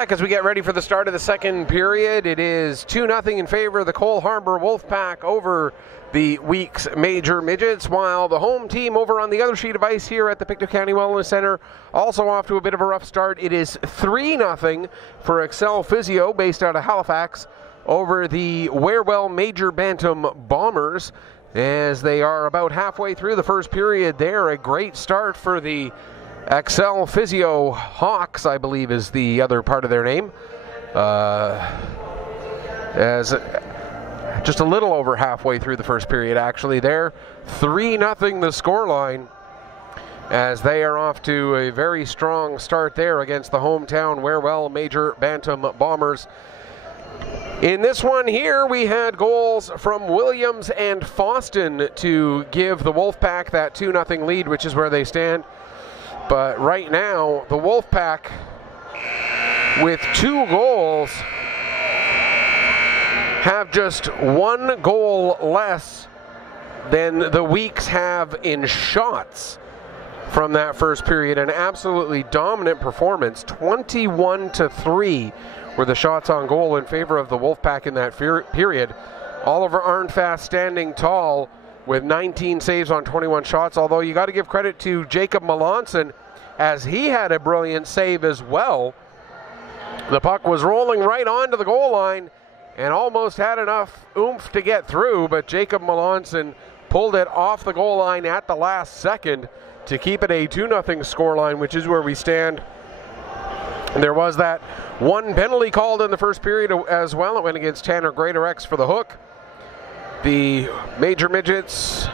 back as we get ready for the start of the second period. It is 2-0 in favor of the Cole Harbour Wolfpack over the Weeks Major Midgets, while the home team over on the other sheet of ice here at the Pictou County Wellness Centre also off to a bit of a rough start. It is 3-0 for Excel Physio, based out of Halifax, over the Wherewell Major Bantam Bombers, as they are about halfway through the first period there. A great start for the Excel Physio Hawks, I believe is the other part of their name, as just a little over halfway through the first period actually there. 3-0 the scoreline, as they are off to a very strong start there against the hometown Wherewell Major Bantam Bombers. In this one here, we had goals from Williams and Foston to give the Wolfpack that 2-0 lead, which is where they stand. But right now, the Wolfpack, with 2 goals, have just 1 goal less than the Weeks have in shots from that first period. An absolutely dominant performance. 21-3 were the shots on goal in favor of the Wolfpack in that period. Oliver Arnfast standing tall with 19 saves on 21 shots, although you got to give credit to Jacob Melanson, as he had a brilliant save as well. The puck was rolling right onto the goal line and almost had enough oomph to get through, but Jacob Melanson pulled it off the goal line at the last second to keep it a 2-0 scoreline, which is where we stand. And there was that one penalty called in the first period as well. It went against Tanner Greatorex for the hook. The Major Midgets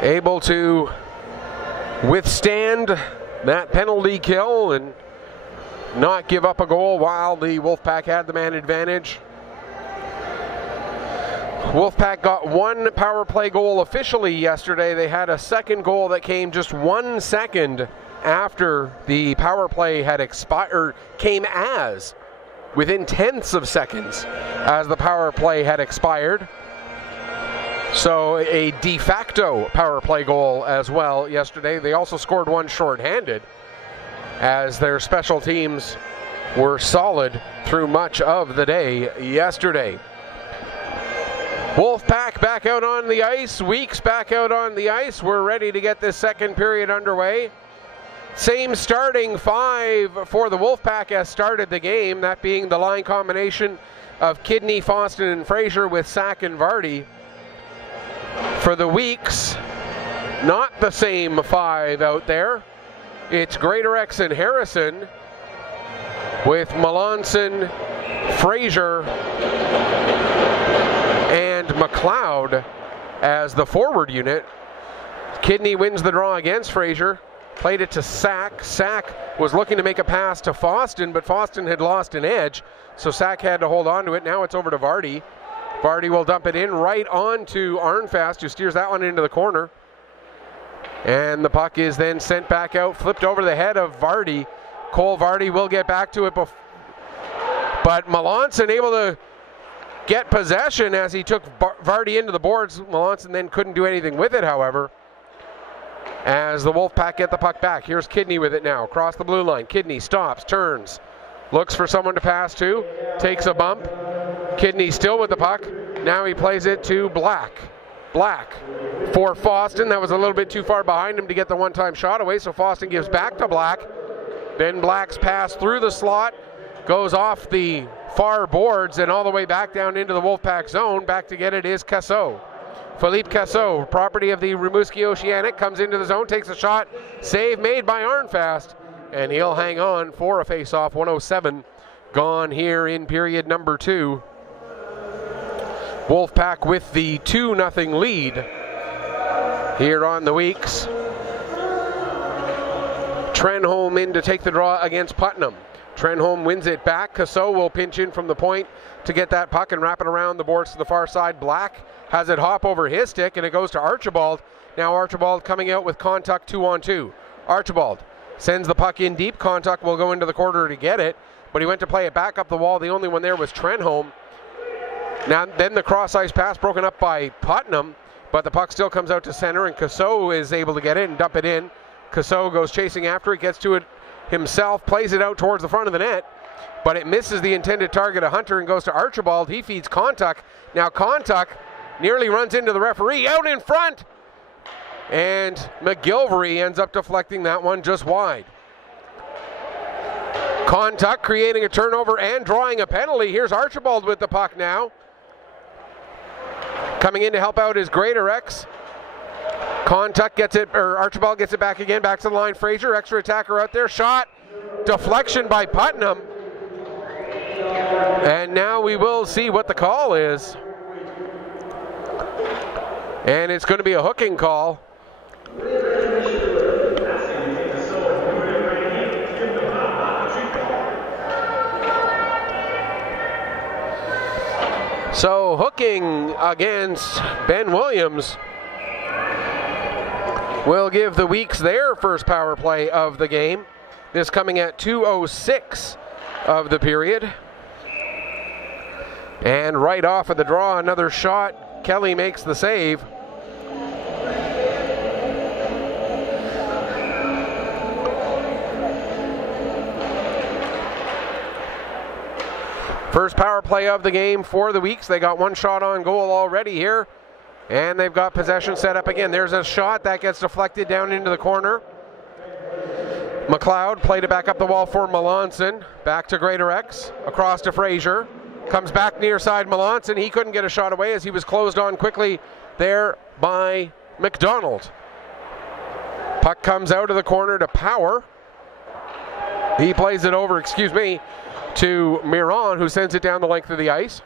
able to withstand that penalty kill and not give up a goal, while the Wolfpack had the man advantage. Wolfpack got 1 power play goal officially yesterday. They had a second goal that came just 1 second after the power play had expired, came as within tenths of seconds as the power play had expired. So a de facto power play goal as well yesterday. They also scored 1 shorthanded, as their special teams were solid through much of the day yesterday. Wolfpack back out on the ice. Weeks back out on the ice. We're ready to get this second period underway. Same starting 5 for the Wolfpack as started the game, that being the line combination of Kidney, Foston, and Fraser with Sack and Vardy. For the Weeks, not the same 5 out there. It's Greatorex and Harrison with Melanson, Fraser, and McLeod as the forward unit. Kidney wins the draw against Fraser. Played it to Sack. Sack was looking to make a pass to Foston, but Foston had lost an edge, so Sack had to hold on to it. Now it's over to Vardy. Vardy will dump it in right on to Arnfast, who steers that one into the corner. And the puck is then sent back out, flipped over the head of Vardy. Cole Vardy will get back to it, but Melanson able to get possession as he took Vardy into the boards. Melanson then couldn't do anything with it, however, as the Wolfpack get the puck back. Here's Kidney with it now, across the blue line. Kidney stops, turns, looks for someone to pass to, takes a bump. Kidney still with the puck. Now he plays it to Black. Black for Foston. That was a little bit too far behind him to get the one-time shot away, so Foston gives back to Black. Then Black's pass through the slot goes off the far boards and all the way back down into the Wolfpack zone. Back to get it is Cassot. Philippe Cassot, property of the Rimouski Oceanic, comes into the zone, takes a shot. Save made by Arnfast, and he'll hang on for a face-off. 1:07 gone here in period number 2. Wolfpack with the 2-0 lead here on the Weeks. Trenholm in to take the draw against Putnam. Trenholm wins it back. Cassot will pinch in from the point to get that puck and wrap it around the boards to the far side. Black has it hop over his stick, and it goes to Archibald. Now Archibald coming out with Contact 2-on-2. Archibald sends the puck in deep. Contact will go into the corner to get it, but he went to play it back up the wall. The only one there was Trenholm. Now then the cross ice pass broken up by Putnam, but the puck still comes out to center, and Cassot is able to get it and dump it in. Cassot goes chasing after it, gets to it himself, plays it out towards the front of the net, but it misses the intended target of Hunter and goes to Archibald. He feeds Kontuk. Now Kontuk nearly runs into the referee out in front, and McGilvery ends up deflecting that one just wide. Kontuk creating a turnover and drawing a penalty. Here's Archibald with the puck now. Coming in to help out is Greatorex. Kontuk gets it, or Archibald gets it back again, back to the line. Fraser, extra attacker out there. Shot, deflection by Putnam. And now we will see what the call is. And it's going to be a hooking call. So hooking against Ben Williams will give the Weeks their first power play of the game. This coming at 2:06 of the period. And right off of the draw, another shot. Kelly makes the save. First power play of the game for the Weeks. They got one shot on goal already here. And they've got possession set up again. There's a shot that gets deflected down into the corner. McLeod played it back up the wall for Melanson. Back to Greatorex. Across to Fraser. Comes back near side Melanson. He couldn't get a shot away as he was closed on quickly there by McDonald. Puck comes out of the corner to Power. He plays it over, to Miron, who sends it down the length of the ice.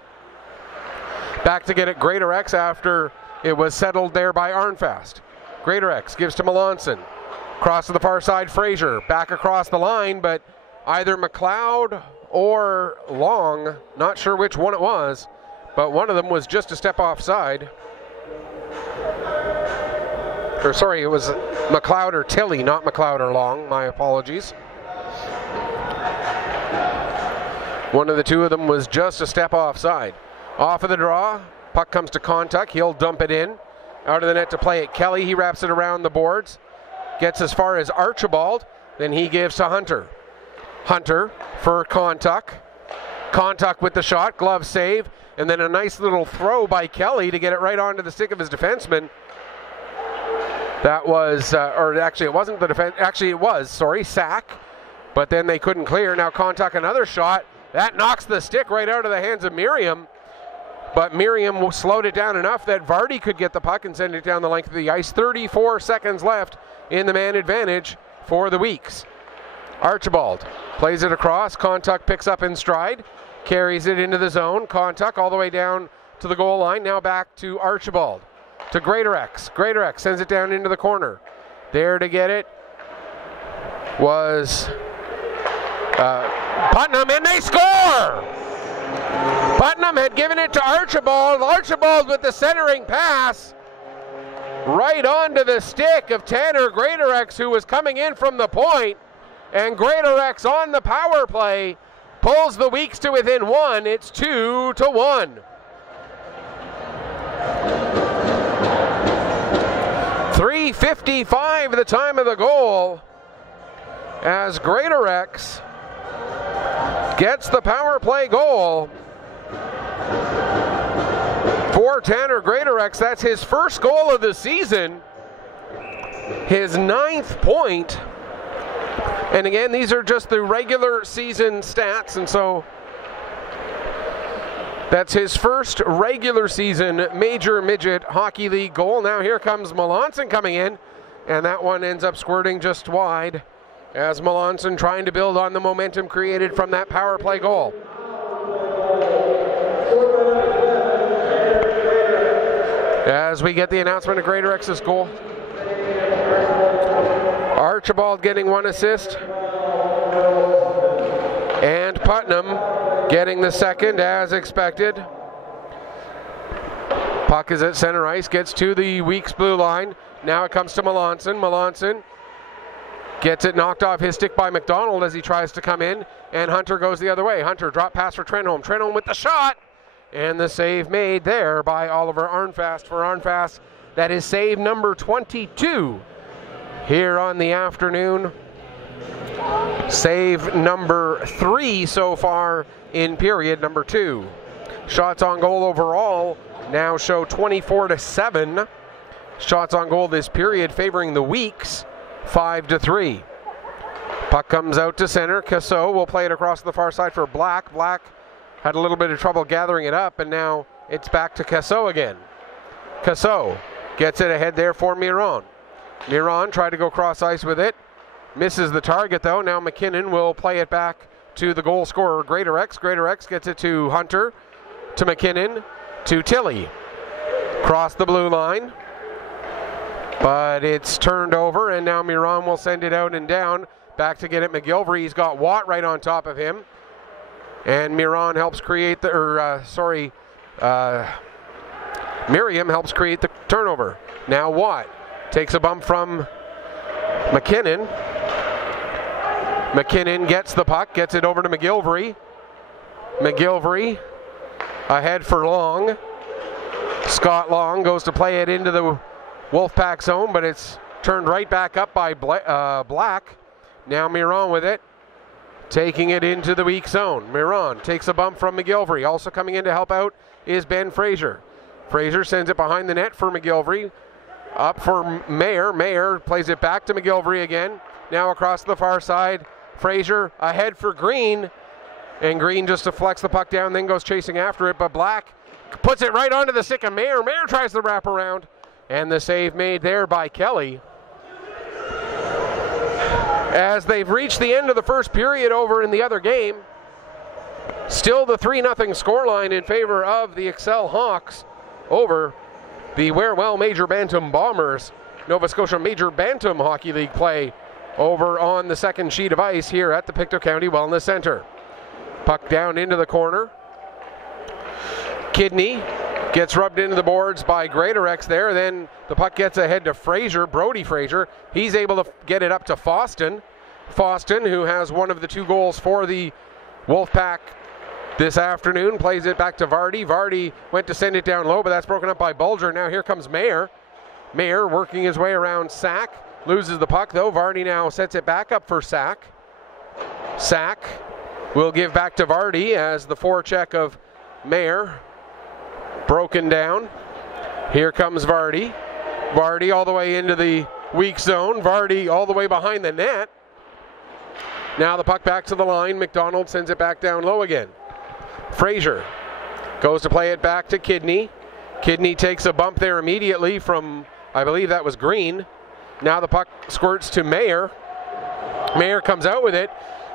Back to get it Greatorex after it was settled there by Arnfast. Greatorex gives to Melanson. Cross to the far side, Fraser. Back across the line, but either McLeod or Long, not sure which one it was, but one of them was just a step offside. Or sorry, it was McLeod or Tilley, not McLeod or Long. My apologies. One of the two of them was just a step offside. Off of the draw, puck comes to Kontuk. He'll dump it in. Out of the net to play it Kelly. He wraps it around the boards. Gets as far as Archibald. Then he gives to Hunter. Hunter for Kontuk. Kontuk with the shot. Glove save. And then a nice little throw by Kelly to get it right onto the stick of his defenseman. That was, or actually it wasn't the defense. Actually it was, sack. But then they couldn't clear. Now Kontuk another shot. That knocks the stick right out of the hands of Miriam. But Miriam slowed it down enough that Vardy could get the puck and send it down the length of the ice. 34 seconds left in the man advantage for the Weeks. Archibald plays it across. Kontuk picks up in stride. Carries it into the zone. Kontuk all the way down to the goal line. Now back to Archibald. To Greatorex. Greatorex sends it down into the corner. There to get it was Putnam, and they score! Putnam had given it to Archibald. Archibald with the centering pass right onto the stick of Tanner Greatorex, who was coming in from the point. And Greatorex on the power play pulls the Weeks to within one. It's 2-1. 3:55 the time of the goal as Greatorex gets the power play goal for Tanner Greatorex. That's his first goal of the season, his 9th point. And again, these are just the regular season stats, and so that's his first regular season Major Midget Hockey League goal. Now here comes Melanson coming in, and that one ends up squirting just wide as Melanson trying to build on the momentum created from that power play goal. As we get the announcement of Greatorex's goal. Archibald getting one assist. And Putnam getting the second as expected. Puck is at center ice, gets to the Weeks blue line. Now it comes to Melanson. Melanson gets it knocked off his stick by McDonald as he tries to come in, and Hunter goes the other way. Hunter drop pass for Trenholm. Trenholm with the shot, and the save made there by Oliver Arnfast. For Arnfast, that is save number 22 here on the afternoon. Save number 3 so far in period number 2. Shots on goal overall now show 24-7. Shots on goal this period favoring the Weeks, 5-3. Puck comes out to center. Casso will play it across the far side for Black. Black had a little bit of trouble gathering it up, and now it's back to Casso again. Casso gets it ahead there for Miron. Miron tried to go cross ice with it. Misses the target though. Now McKinnon will play it back to the goal scorer, Greatorex. Greatorex gets it to Hunter, to McKinnon, to Tilley. Cross the blue line, but it's turned over, and now Miron will send it out and down. Back to get it McGilvery. He's got Watt right on top of him, and Miron helps create the, Miriam helps create the turnover. Now Watt takes a bump from McKinnon. McKinnon gets the puck, gets it over to McGilvery. McGilvery ahead for Long. Scott Long goes to play it into the Wolfpack zone, but it's turned right back up by Black. Now Miron with it, taking it into the weak zone. Miron takes a bump from McGilvery. Also coming in to help out is Ben Fraser. Fraser sends it behind the net for McGilvery. Up for Mayer. Mayer plays it back to McGilvery again. Now across the far side. Fraser ahead for Green, and Green just deflects the puck down, then goes chasing after it, but Black puts it right onto the stick of Mayer. Mayer tries the wraparound, and the save made there by Kelly. As they've reached the end of the first period over in the other game, still the 3-0 scoreline in favor of the Excel Hawks over the Warewell Major Bantam Bombers. Nova Scotia Major Bantam Hockey League play over on the second sheet of ice here at the Pictou County Wellness Centre. Puck down into the corner. Kidney gets rubbed into the boards by Greatorex there. Then the puck gets ahead to Fraser, Brody Fraser. He's able to get it up to Foston. Foston, who has one of the 2 goals for the Wolfpack this afternoon, plays it back to Vardy. Vardy went to send it down low, but that's broken up by Bulger. Now here comes Mayer. Mayer working his way around Sack. Loses the puck though. Vardy now sets it back up for Sack. Sack will give back to Vardy as the forecheck of Mayer broken down. Here comes Vardy. Vardy all the way into the weak zone. Vardy all the way behind the net. Now the puck back to the line. McDonald sends it back down low again. Fraser goes to play it back to Kidney. Kidney takes a bump there immediately from, I believe that was Green. Now the puck squirts to Mayer. Mayer comes out with it,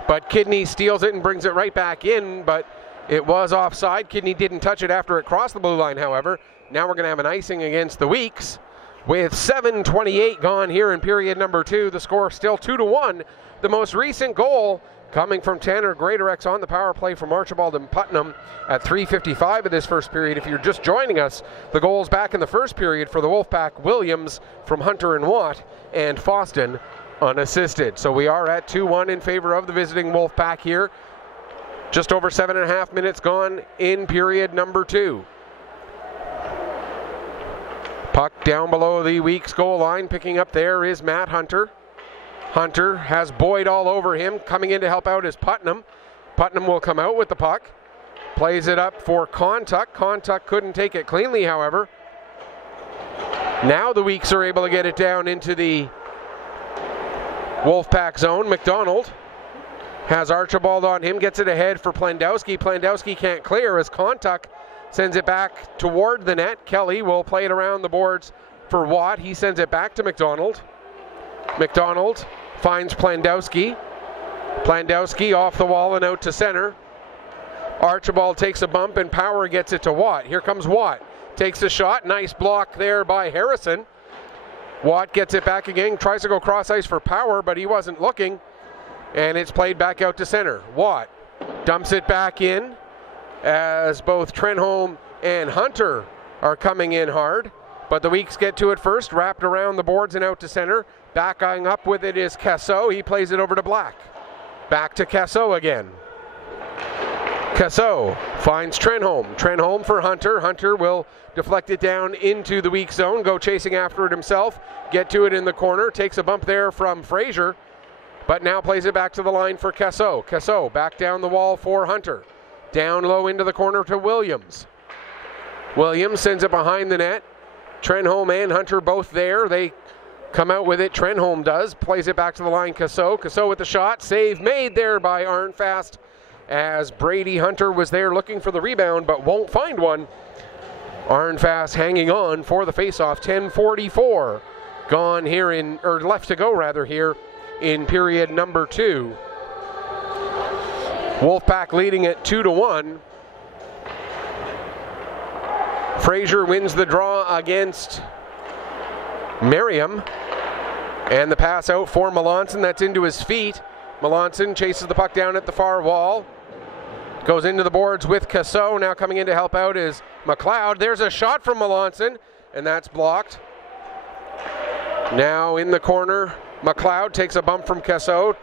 but Kidney steals it and brings it right back in, but it was offside. Kidney didn't touch it after it crossed the blue line, however. Now we're going to have an icing against the Weeks. With 7:28 gone here in period number 2, the score still 2-1. The most recent goal coming from Tanner Greatorex on the power play from Archibald and Putnam at 3:55 of this first period. If you're just joining us, the goals back in the first period for the Wolfpack: Williams from Hunter and Watt, and Foston unassisted. So we are at 2-1 in favor of the visiting Wolfpack here. Just over 7.5 minutes gone in period number 2. Puck down below the Weeks goal line. Picking up there is Matt Hunter. Hunter has Boyd all over him. Coming in to help out is Putnam. Putnam will come out with the puck. Plays it up for Contuck. Contuck couldn't take it cleanly, however. Now the Weeks are able to get it down into the Wolfpack zone. McDonald has Archibald on him. Gets it ahead for Plandowski. Plandowski can't clear as Contuck sends it back toward the net. Kelly will play it around the boards for Watt. He sends it back to McDonald. McDonald finds Plandowski. Plandowski off the wall and out to center. Archibald takes a bump and Power gets it to Watt. Here comes Watt. Takes a shot. Nice block there by Harrison. Watt gets it back again. Tries to go cross ice for Power, but he wasn't looking. And it's played back out to center. Watt dumps it back in as both Trenholm and Hunter are coming in hard. But the Weeks get to it first. Wrapped around the boards and out to center. Backing up with it is Casso. He plays it over to Black. Back to Casso again. Casso finds Trenholm. Trenholm for Hunter. Hunter will deflect it down into the weak zone. Go chasing after it himself. Get to it in the corner. Takes a bump there from Fraser. but now plays it back to the line for Casso. Casso back down the wall for Hunter. Down low into the corner to Williams. Williams sends it behind the net. Trenholm and Hunter both there. They come out with it. Trenholm does. Plays it back to the line. Casso. Casso with the shot. Save made there by Arnfast as Brady Hunter was there looking for the rebound but won't find one. Arnfast hanging on for the faceoff. 10:44 gone here or left to go rather here in period number 2. Wolfpack leading at 2-1. Fraser wins the draw against Merriam. And the pass out for Melanson. That's into his feet. Melanson chases the puck down at the far wall. Goes into the boards with Casso. Now coming in to help out is McLeod. There's a shot from Melanson, and that's blocked. Now in the corner, McLeod takes a bump from Casso.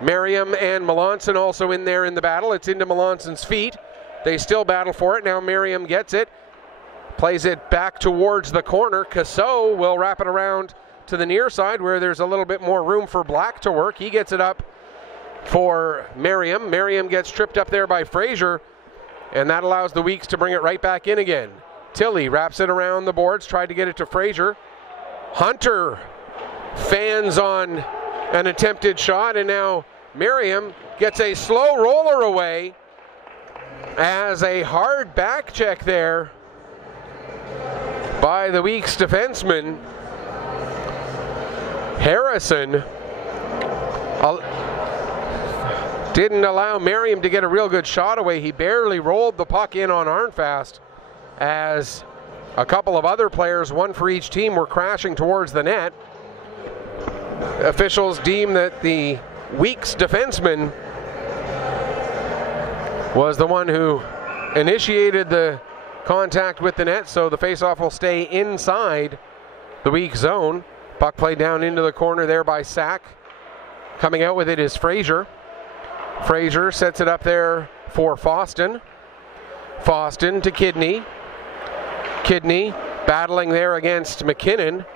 Merriam and Melanson also in there in the battle. It's into Melanson's feet. They still battle for it. Now Merriam gets it. Plays it back towards the corner. Casso will wrap it around to the near side where there's a little bit more room for Black to work. He gets it up for Merriam. Merriam gets tripped up there by Fraser, and that allows the Weeks to bring it right back in again. Tilley wraps it around the boards, tried to get it to Fraser. Hunter fans on an attempted shot, and now Merriam gets a slow roller away as a hard back check there by the Weeks defenseman. Harrison didn't allow Merriam to get a real good shot away. He barely rolled the puck in on Arnfast as a couple of other players, one for each team, were crashing towards the net. Officials deem that the Weeks defenseman was the one who initiated the contact with the net, so the faceoff will stay inside the Weeks zone. Puck played down into the corner there by Sack. Coming out with it is Fraser. Fraser sets it up there for Foston. Foston to Kidney. Kidney battling there against McKinnon.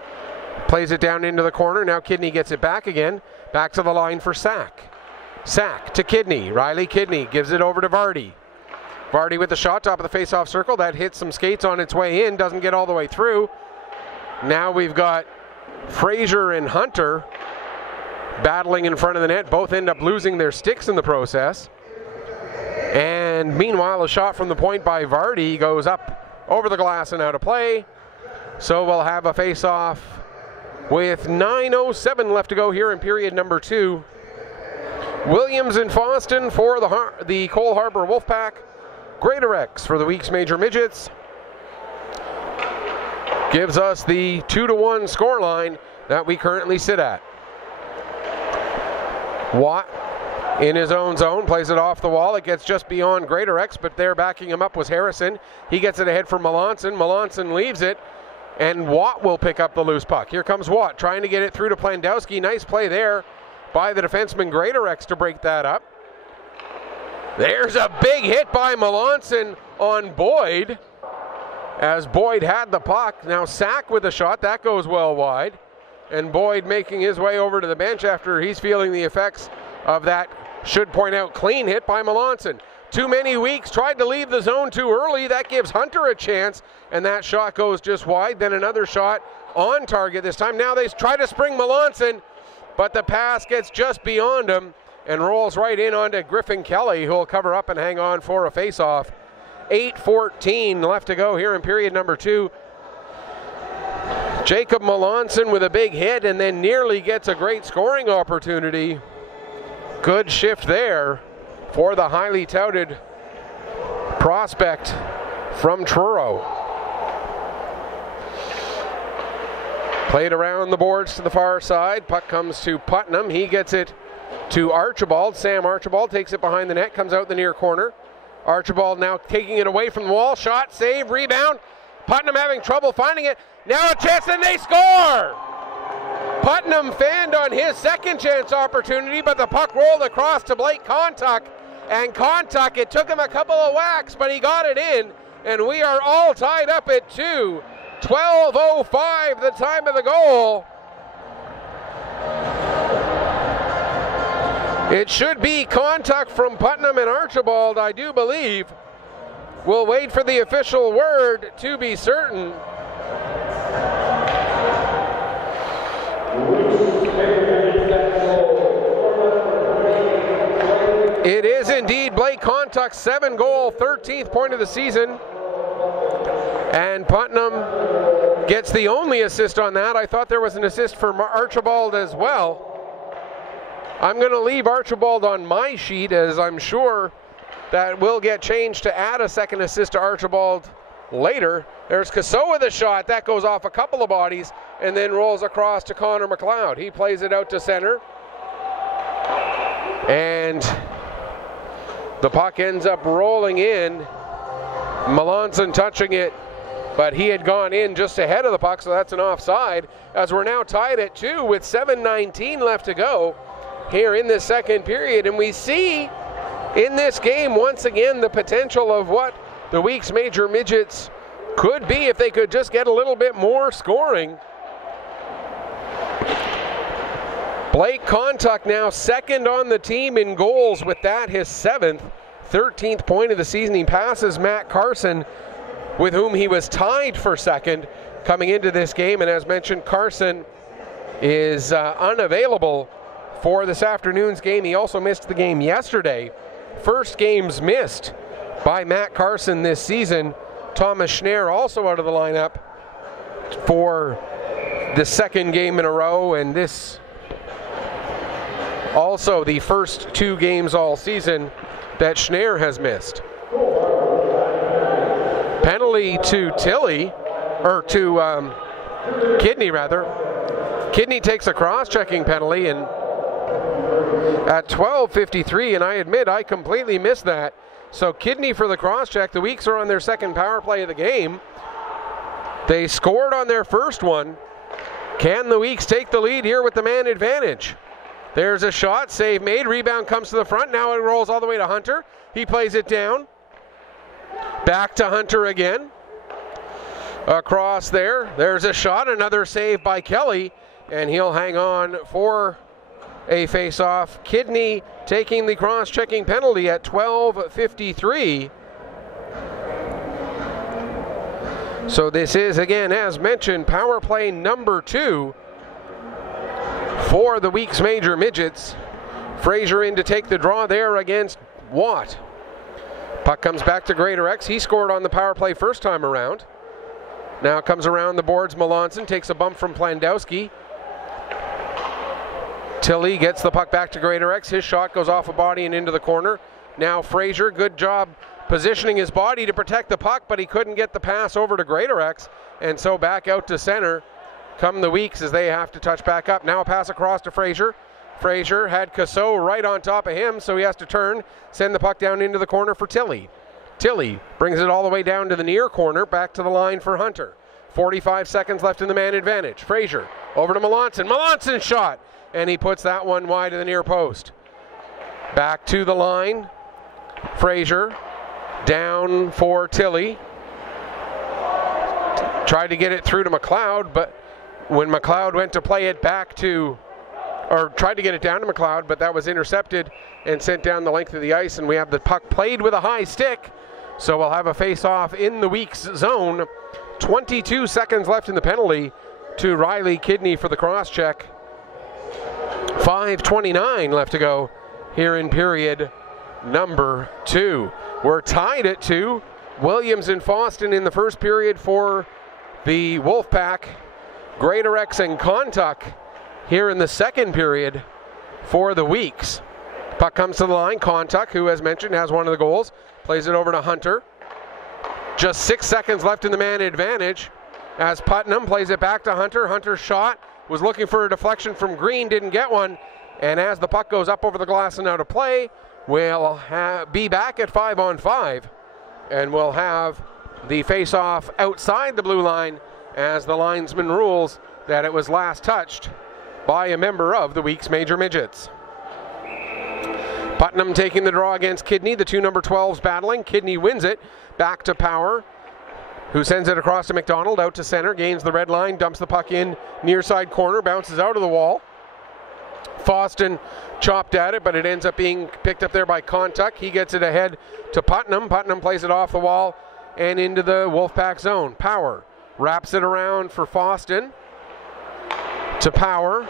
Plays it down into the corner. Now Kidney gets it back again. Back to the line for Sack. Sack to Kidney. Riley Kidney gives it over to Vardy. Vardy with the shot, top of the face-off circle. That hits some skates on its way in. Doesn't get all the way through. Now we've got Fraser and Hunter battling in front of the net. Both end up losing their sticks in the process. And meanwhile, a shot from the point by Vardy goes up over the glass and out of play. So we'll have a face-off with 9:07 left to go here in period number 2. Williams and Foston for the Cole Harbour Wolfpack. Greater X for the Weeks Major Midgets. Gives us the 2-1 scoreline that we currently sit at. Watt in his own zone, plays it off the wall. It gets just beyond Greater X, but there backing him up was Harrison. He gets it ahead for Melanson. Melanson leaves it, and Watt will pick up the loose puck. Here comes Watt, trying to get it through to Plandowski. Nice play there by the defenseman Greater X to break that up. There's a big hit by Melanson on Boyd, as Boyd had the puck. Now Sack with a shot, that goes well wide. And Boyd making his way over to the bench after he's feeling the effects of that, should point out, clean hit by Melanson. Too many Weeks, tried to leave the zone too early. That gives Hunter a chance, and that shot goes just wide. Then another shot on target this time. Now they try to spring Melanson, but the pass gets just beyond him and rolls right in onto Griffin Kelly, who will cover up and hang on for a face-off. 8:14 left to go here in period number 2. Jacob Melanson with a big hit and then nearly gets a great scoring opportunity. Good shift there for the highly touted prospect from Truro. Played around the boards to the far side. Puck comes to Putnam. He gets it to Archibald. Sam Archibald takes it behind the net, comes out the near corner. Archibald now taking it away from the wall. Shot, save, rebound. Putnam having trouble finding it. Now a chance and they score! Putnam fanned on his second chance opportunity, but the puck rolled across to Blake Contuck. And Contuck, it took him a couple of whacks, but he got it in. And we are all tied up at 2. 12:05 the time of the goal. It should be contact from Putnam and Archibald, I do believe. We'll wait for the official word to be certain. It is indeed Blake Contuck's 7-goal, 13th point of the season. And Putnam gets the only assist on that. I thought there was an assist for Archibald as well. I'm going to leave Archibald on my sheet, as I'm sure that will get changed to add a second assist to Archibald later. There's Casso with a shot. That goes off a couple of bodies and then rolls across to Connor McLeod. He plays it out to center. And the puck ends up rolling in. Melanson touching it, but he had gone in just ahead of the puck, so that's an offside, as we're now tied at 2 with 7:19 left to go here in this second period. And we see in this game once again the potential of what the week's major midgets could be if they could just get a little bit more scoring. Blake Contuck now second on the team in goals, with that his 7th, 13th point of the season. He passes Matt Carson, with whom he was tied for second coming into this game. And as mentioned, Carson is unavailable for this afternoon's game. He also missed the game yesterday. First games missed by Matt Carson this season. Thomas Schneer also out of the lineup for the second game in a row, and this also the first 2 games all season that Schneer has missed. Penalty to Tilly, or to Kidney rather. Kidney takes a cross-checking penalty, and at 12:53, and I admit I completely missed that. So Kidney for the cross-check. The Weeks are on their second power play of the game. They scored on their first one. Can the Weeks take the lead here with the man advantage? There's a shot, save made, rebound comes to the front. Now it rolls all the way to Hunter. He plays it down. Back to Hunter again. Across there, there's a shot, another save by Kelly, and he'll hang on for a face-off. Kidney taking the cross-checking penalty at 12:53. So this is, again, as mentioned, power play number 2 for the week's major midgets. Fraser in to take the draw there against Watt. Puck comes back to Greater X. He scored on the power play first time around. Now comes around the boards. Melanson takes a bump from Plandowski. Tilly gets the puck back to Greater X. His shot goes off a body and into the corner. Now Fraser, good job positioning his body to protect the puck, but he couldn't get the pass over to Greater X, and so back out to center come the Weeks as they have to touch back up. Now a pass across to Fraser. Fraser had Casso right on top of him, so he has to turn, send the puck down into the corner for Tilly. Tilly brings it all the way down to the near corner, back to the line for Hunter. 45 seconds left in the man advantage. Fraser over to Melanson. Melanson shot, and he puts that one wide of the near post. Back to the line. Fraser down for Tilly. Tried to get it through to McLeod, but when McLeod went to play it back to, or tried to get it down to McLeod, but that was intercepted and sent down the length of the ice, and we have the puck played with a high stick. So we'll have a face-off in the Weeks zone. 22 seconds left in the penalty to Riley Kidney for the cross-check. 5:29 left to go here in period number 2. We're tied at 2. Williams and Foston in the first period for the Wolfpack. Greater X and Contuck here in the second period for the Weeks. Puck comes to the line. Contuck, who as mentioned has one of the goals, plays it over to Hunter. Just 6 seconds left in the man advantage as Putnam plays it back to Hunter. Hunter's shot was looking for a deflection from Green, didn't get one. And as the puck goes up over the glass and out of play, we'll be back at 5-on-5. And we'll have the face-off outside the blue line as the linesman rules that it was last touched by a member of the Week's Major Midgets. Putnam taking the draw against Kidney, the two number 12s battling. Kidney wins it, back to Power, who sends it across to McDonald, out to center, gains the red line, dumps the puck in near side corner, bounces out of the wall. Foston chopped at it, but it ends up being picked up there by Contuck. He gets it ahead to Putnam. Putnam plays it off the wall and into the Wolfpack zone. Power wraps it around for Foston to Power.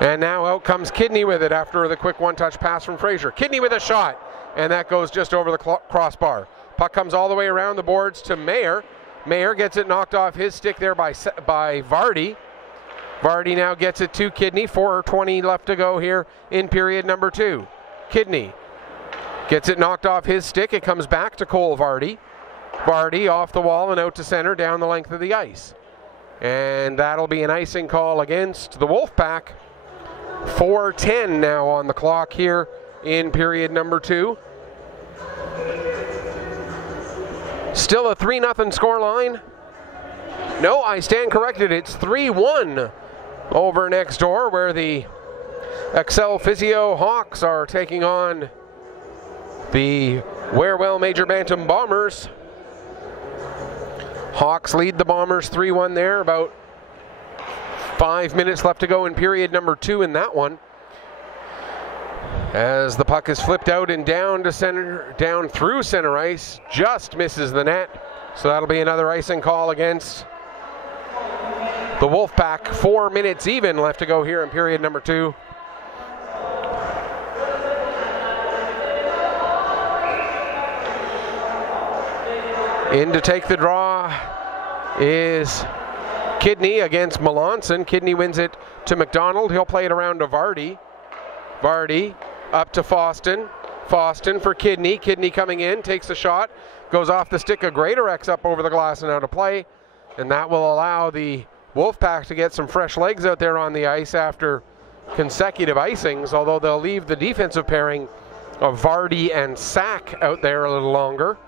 And now out comes Kidney with it after the quick one-touch pass from Fraser. Kidney with a shot, and that goes just over the crossbar. Puck comes all the way around the boards to Mayer. Mayer gets it knocked off his stick there by Vardy. Vardy now gets it to Kidney. 4:20 left to go here in period number 2. Kidney gets it knocked off his stick. It comes back to Cole Vardy. Vardy off the wall and out to center down the length of the ice. And that'll be an icing call against the Wolfpack. 4:10 now on the clock here in period number 2. Still a 3-0 score line. No, I stand corrected. It's 3-1 over next door, where the Excel Physio Hawks are taking on the Warewell Major Bantam Bombers. Hawks lead the Bombers 3-1 there. About 5 minutes left to go in period number 2 in that one. As the puck is flipped out and down to center, down through center ice, just misses the net. So that'll be another icing call against the Wolfpack. 4 minutes even left to go here in period number 2. In to take the draw is Kidney against Melanson. Kidney wins it to McDonald. He'll play it around to Vardy. Vardy up to Foston. Foston for Kidney. Kidney coming in, takes a shot, goes off the stick of Greatorex up over the glass and out of play. And that will allow the Wolfpack to get some fresh legs out there on the ice after consecutive icings, although they'll leave the defensive pairing of Vardy and Sack out there a little longer.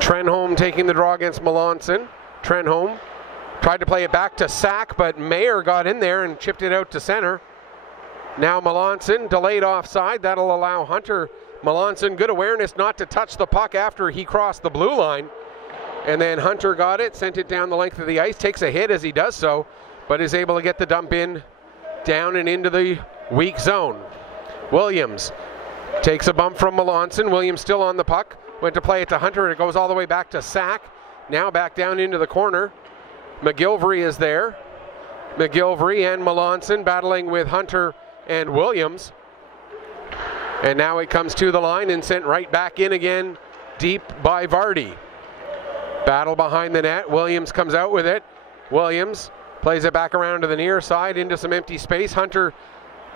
Trenholm taking the draw against Melanson. Trenholm tried to play it back to Sack, but Mayer got in there and chipped it out to center. Now Melanson delayed offside. That'll allow Hunter Melanson good awareness not to touch the puck after he crossed the blue line. And then Hunter got it, sent it down the length of the ice, takes a hit as he does so, but is able to get the dump in down and into the weak zone. Williams takes a bump from Melanson. Williams still on the puck. Went to play it to Hunter, and it goes all the way back to Sack. Now back down into the corner. McGilvery is there. McGilvery and Melanson battling with Hunter and Williams. And now it comes to the line and sent right back in again, deep by Vardy. Battle behind the net. Williams comes out with it. Williams plays it back around to the near side into some empty space. Hunter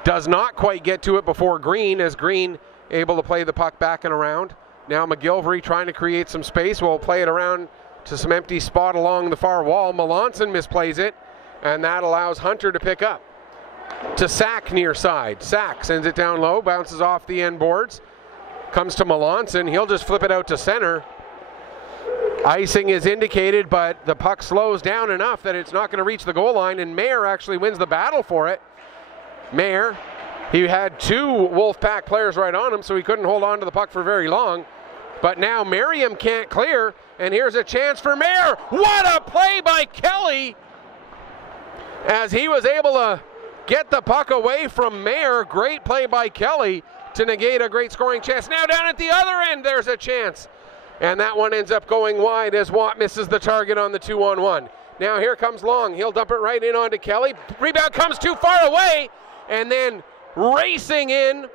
does not quite get to it before Green, as Green able to play the puck back and around. Now McGilvery trying to create some space. Will play it around to some empty spot along the far wall. Melanson misplays it, and that allows Hunter to pick up. To Sack near side. Sack sends it down low, bounces off the end boards. Comes to Melanson. He'll just flip it out to center. Icing is indicated, but the puck slows down enough that it's not going to reach the goal line, and Mayer actually wins the battle for it. Mayer, he had 2 Wolfpack players right on him, so he couldn't hold on to the puck for very long. But now Merriam can't clear, and here's a chance for Mayer. What a play by Kelly, as he was able to get the puck away from Mayer. Great play by Kelly to negate a great scoring chance. Now down at the other end, there's a chance. And that one ends up going wide as Watt misses the target on the 2-on-1. Now here comes Long. He'll dump it right in onto Kelly. Rebound comes too far away, and then racing in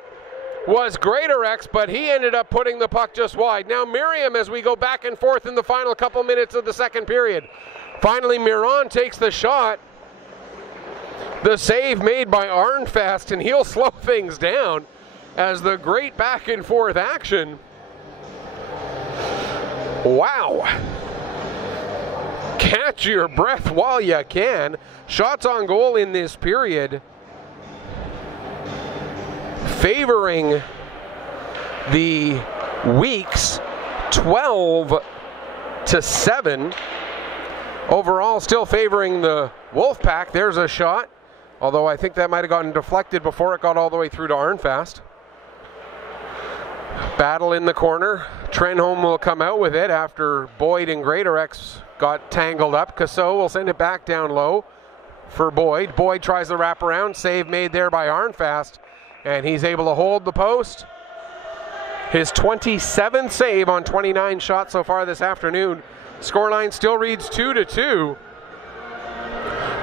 was Greatorex, but he ended up putting the puck just wide. Now Merriam, as we go back and forth in the final couple minutes of the second period. Finally, Miron takes the shot. The save made by Arnfast, and he'll slow things down as the great back and forth action. Wow. Catch your breath while you can. Shots on goal in this period favoring the Weeks 12-7. Overall, still favoring the Wolfpack. There's a shot, although I think that might have gotten deflected before it got all the way through to Arnfast. Battle in the corner. Trenholm will come out with it after Boyd and Greatorex got tangled up. Cassot will send it back down low. for Boyd. Boyd tries the wraparound. Save made there by Arnfast. And he's able to hold the post. His 27th save on 29 shots so far this afternoon. Scoreline still reads 2-2.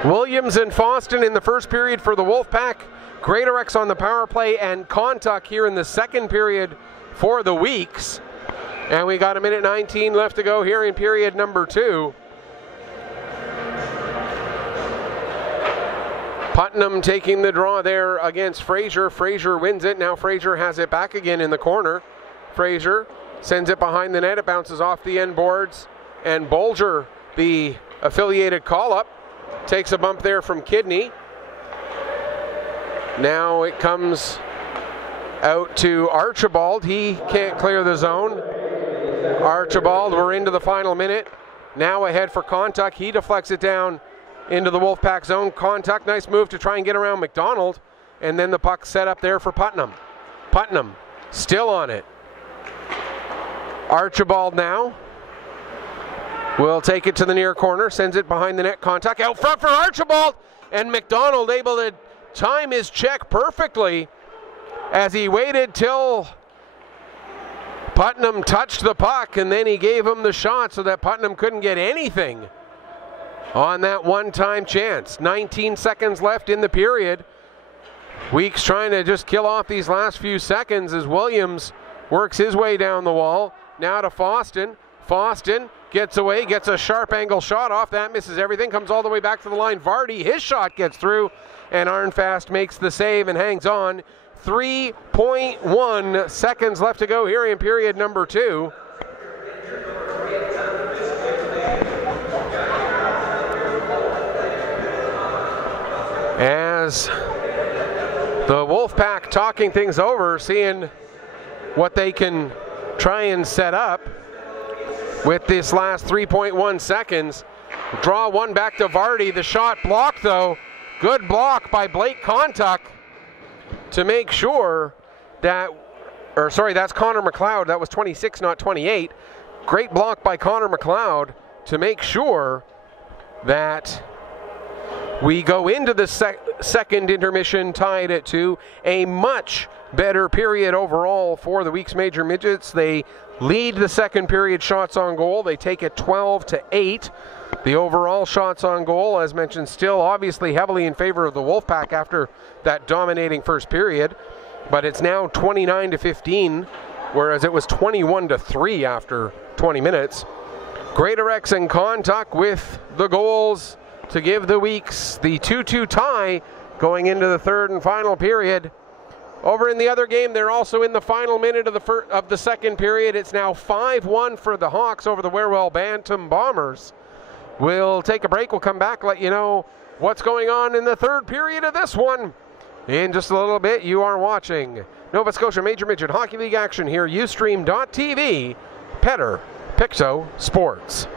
Williams and Foston in the first period for the Wolfpack. Greatorex on the power play, and Contuck here in the second period for the Weeks. And we got a minute 19 left to go here in period number 2. Putnam taking the draw there against Fraser. Fraser wins it. Now Fraser has it back again in the corner. Fraser sends it behind the net. It bounces off the end boards. And Bolger, the affiliated call-up, takes a bump there from Kidney. Now it comes out to Archibald. He can't clear the zone. Archibald, we're into the final minute. Now ahead for Contuck. He deflects it down into the Wolfpack zone. Contuck, nice move to try and get around McDonald. And then the puck set up there for Putnam. Putnam still on it. Archibald now will take it to the near corner, sends it behind the net. Contuck out front for Archibald, and McDonald able to time his check perfectly as he waited till Putnam touched the puck, and then he gave him the shot so that Putnam couldn't get anything on that one-time chance. 19 seconds left in the period. Weeks trying to just kill off these last few seconds as Williams works his way down the wall. Now to Foston. Foston gets away, gets a sharp angle shot off. That misses everything, comes all the way back to the line. Vardy, his shot gets through, and Arnfast makes the save and hangs on. 3.1 seconds left to go here in period number 2. As the Wolfpack talking things over, seeing what they can try and set up with this last 3.1 seconds. Draw one back to Vardy. The shot blocked though. Good block by Blake Contuck to make sure that, or sorry, that's Connor McLeod. That was 26, not 28. Great block by Connor McLeod to make sure that we go into the second intermission tied at 2. A much better period overall for the Weeks Major Midgets. They lead the second period shots on goal. They take it 12-8. The overall shots on goal, as mentioned, still obviously heavily in favor of the Wolfpack after that dominating first period. But it's now 29-15, whereas it was 21-3 after 20 minutes. Greatorex and Contuck with the goals to give the Weeks the 2-2 tie going into the third and final period. Over in the other game, they're also in the final minute of the second period. It's now 5-1 for the Hawks over the Wherwell Bantam Bombers. We'll take a break. We'll come back, let you know what's going on in the third period of this one. In just a little bit, you are watching Nova Scotia Major Midget Hockey League action here, Ustream.tv, Petter, Pictou Sports.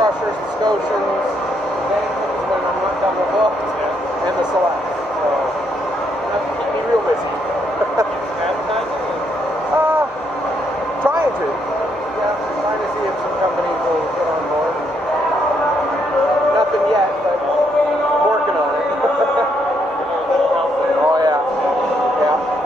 Crushers, the Scotians, Vanquins when I'm not double booked, and the Selects. So, that's keep me real busy. Trying to. Yeah, trying to see if some companies will get on board. Nothing yet, but I'm working on it. Oh yeah. Yeah.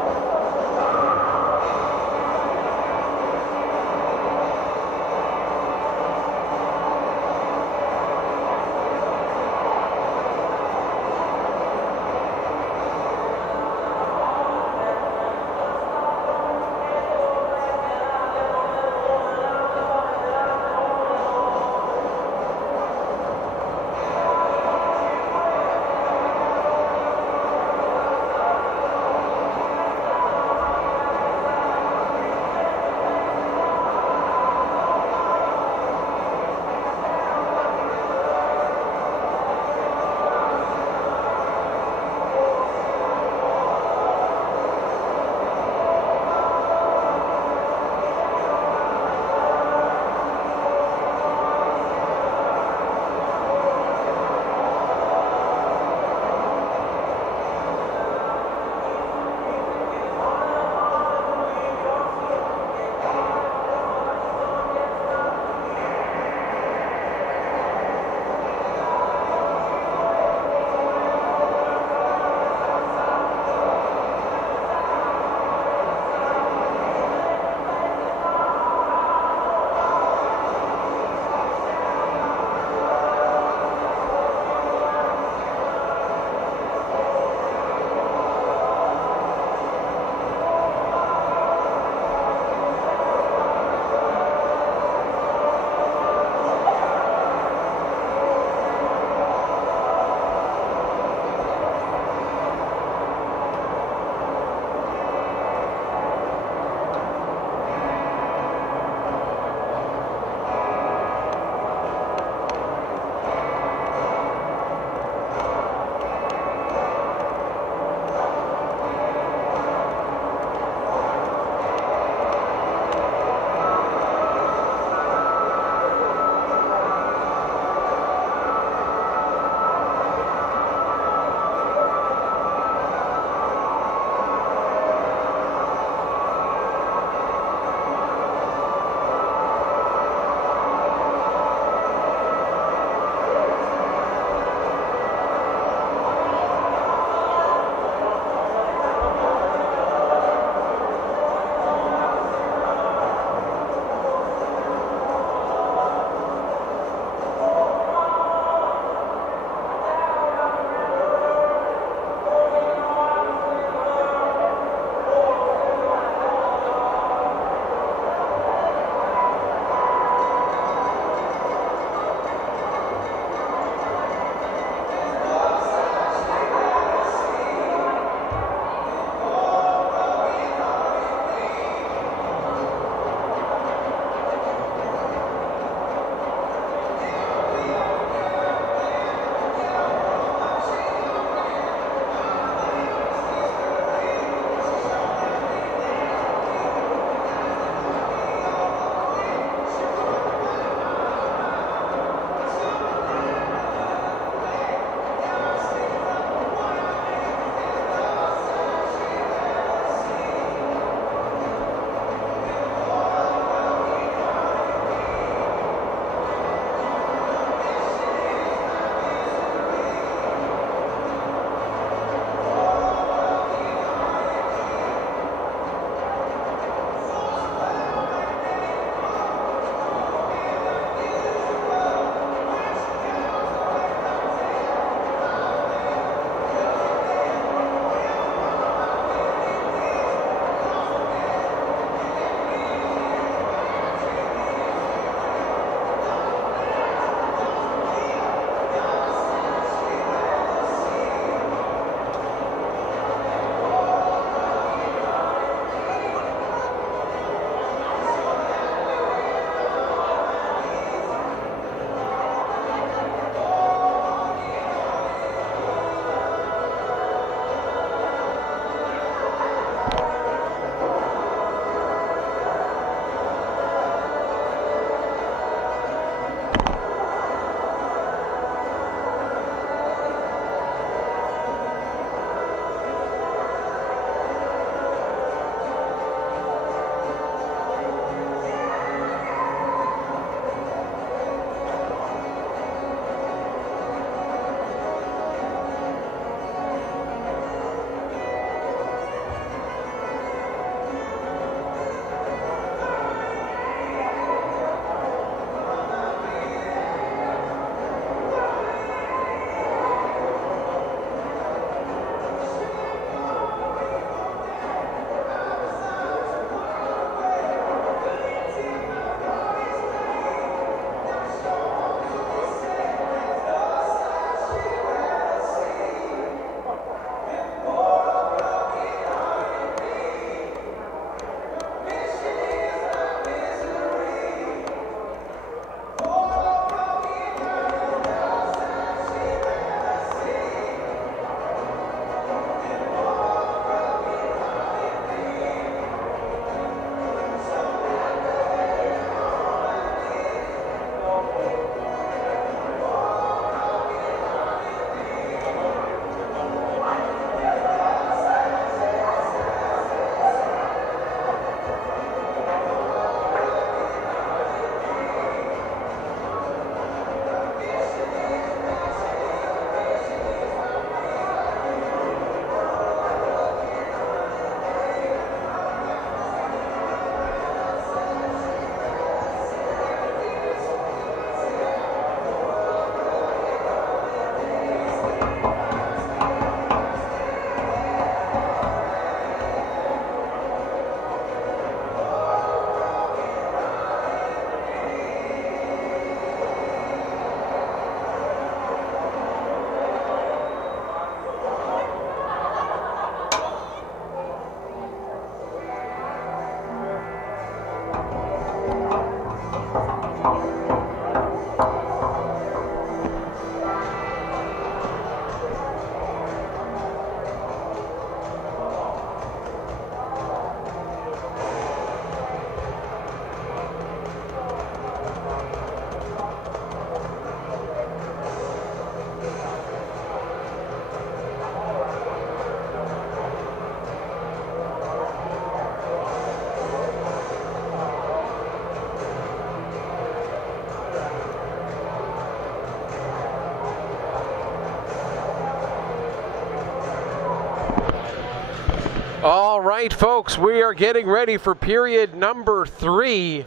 right, folks, we are getting ready for period number 3.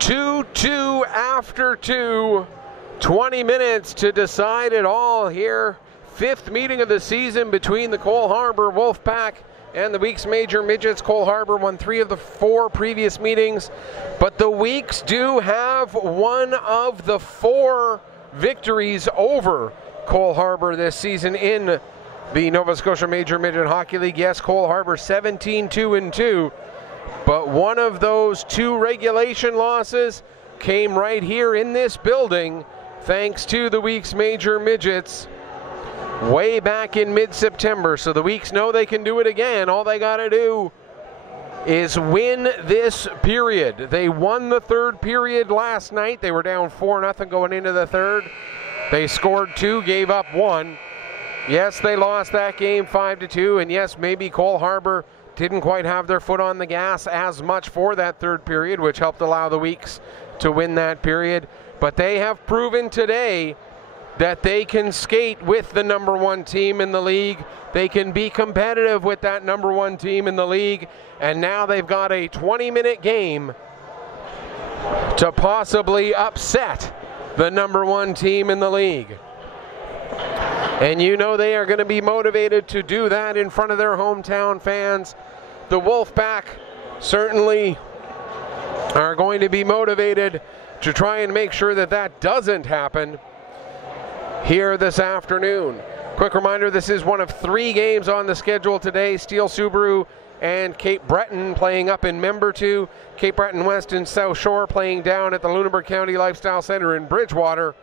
2-2 after 2. 20 minutes to decide it all here. 5th meeting of the season between the Cole Harbour Wolfpack and the Weeks Major Midgets. Cole Harbour won 3 of the 4 previous meetings, but the Weeks do have one of the 4 victories over Cole Harbour this season in the Nova Scotia Major Midget Hockey League. Yes, Cole Harbour 17-2-2, but one of those 2 regulation losses came right here in this building thanks to the Weeks Major Midgets way back in mid-September. So the Weeks know they can do it again. All they got to do is win this period. They won the 3rd period last night. They were down 4-0 going into the 3rd. They scored 2, gave up 1. Yes, they lost that game 5-2, and yes, maybe Cole Harbour didn't quite have their foot on the gas as much for that 3rd period, which helped allow the Weeks to win that period. But they have proven today that they can skate with the number 1 team in the league. They can be competitive with that number 1 team in the league, and now they've got a 20-minute game to possibly upset the number 1 team in the league. And you know they are going to be motivated to do that in front of their hometown fans. The Wolfpack certainly are going to be motivated to try and make sure that that doesn't happen here this afternoon. Quick reminder, this is one of 3 games on the schedule today. Steel Subaru and Cape Breton playing up in Membertou. Cape Breton West and South Shore playing down at the Lunenburg County Lifestyle Center in Bridgewater.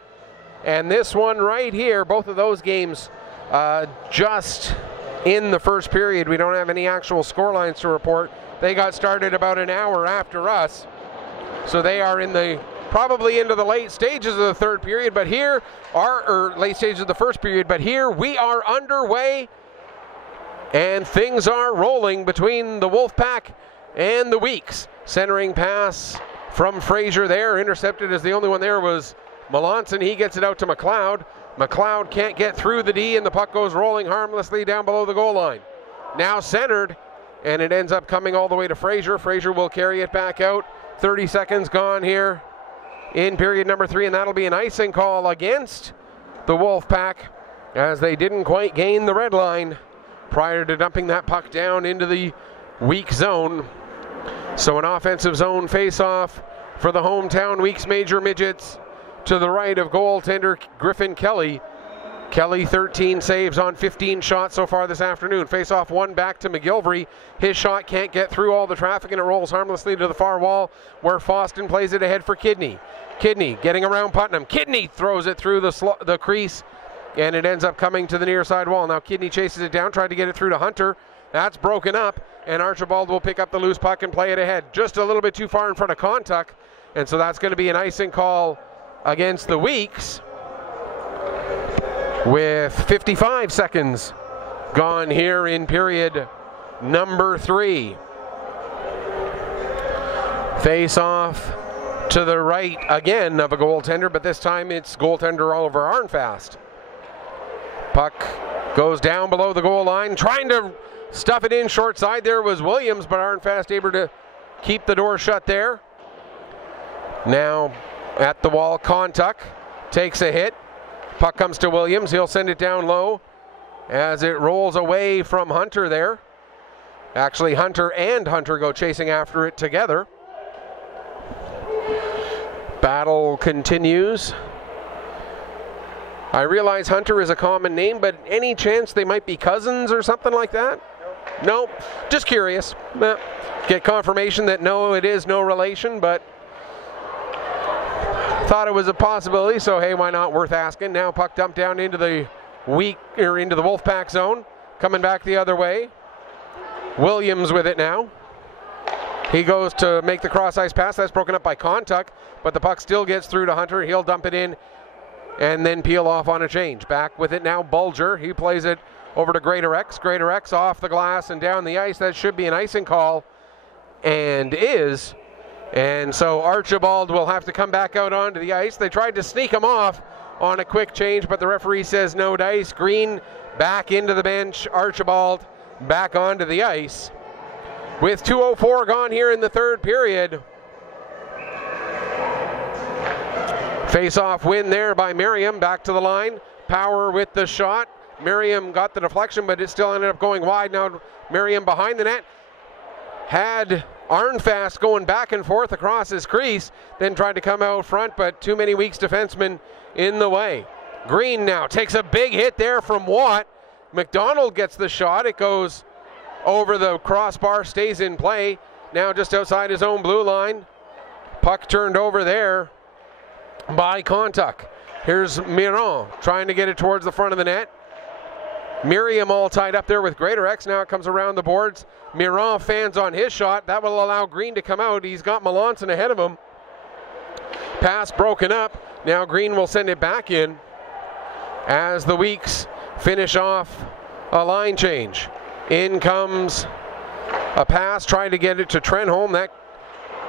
And this one right here, both of those games just in the 1st period. We don't have any actual scorelines to report. They got started about an hour after us. So they are in the probably into the late stages of the 3rd period, but here are late stages of the 1st period, but here we are underway and things are rolling between the Wolfpack and the Weeks. Centering pass from Fraser there, intercepted as the only one there was Melanson. He gets it out to McLeod. McLeod can't get through the D, and the puck goes rolling harmlessly down below the goal line. Now centered, and it ends up coming all the way to Fraser. Fraser will carry it back out. 30 seconds gone here in period number 3, and that'll be an icing call against the Wolfpack as they didn't quite gain the red line prior to dumping that puck down into the weak zone. So an offensive zone face-off for the hometown Weeks Major Midgets to the right of goaltender Griffin Kelly. Kelly 13 saves on 15 shots so far this afternoon. Face-off 1 back to McGilvery. His shot can't get through all the traffic and it rolls harmlessly to the far wall where Foston plays it ahead for Kidney. Kidney getting around Putnam. Kidney throws it through the crease and it ends up coming to the near side wall. Now Kidney chases it down, tried to get it through to Hunter. That's broken up and Archibald will pick up the loose puck and play it ahead. Just a little bit too far in front of Contuck, and so that's going to be an icing call against the Weeks with 55 seconds gone here in period number 3. Face off to the right again of a goaltender, but this time it's goaltender Oliver Arnfast. Puck goes down below the goal line, trying to stuff it in short side. There was Williams, but Arnfast able to keep the door shut there. Now at the wall, Contuck takes a hit. Puck comes to Williams. He'll send it down low as it rolls away from Hunter there. Actually, Hunter and Hunter go chasing after it together. Battle continues. I realize Hunter is a common name, but any chance they might be cousins or something like that? No, just curious. Get confirmation that no, it is no relation, but thought it was a possibility, so hey, why not? Worth asking. Now puck dumped down into the into the Wolfpack zone. Coming back the other way. Williams with it now. He goes to make the cross ice pass. That's broken up by Contuck, but the puck still gets through to Hunter. He'll dump it in and then peel off on a change. Back with it now, Bulger. He plays it over to Greater X. Greater X off the glass and down the ice. That should be an icing call, and is. And so Archibald will have to come back out onto the ice. They tried to sneak him off on a quick change, but the referee says no dice. Green back into the bench. Archibald back onto the ice. with 2:04 gone here in the third period. Face-off win there by Merriam. Back to the line. Power with the shot. Merriam got the deflection, but it still ended up going wide. Now Merriam behind the net. Had Arnfast going back and forth across his crease, then tried to come out front, but too many Weeks defensemen in the way. Green now takes a big hit there from Watt. McDonald gets the shot. It goes over the crossbar, stays in play. Now just outside his own blue line. Puck turned over there by Contuck. Here's Miron trying to get it towards the front of the net. Merriam all tied up there with Greatorex. Now it comes around the boards. Miron fans on his shot. That will allow Green to come out. He's got Melanson ahead of him. Pass broken up. Now Green will send it back in as the Weeks finish off a line change. In comes a pass, trying to get it to Trenholm. That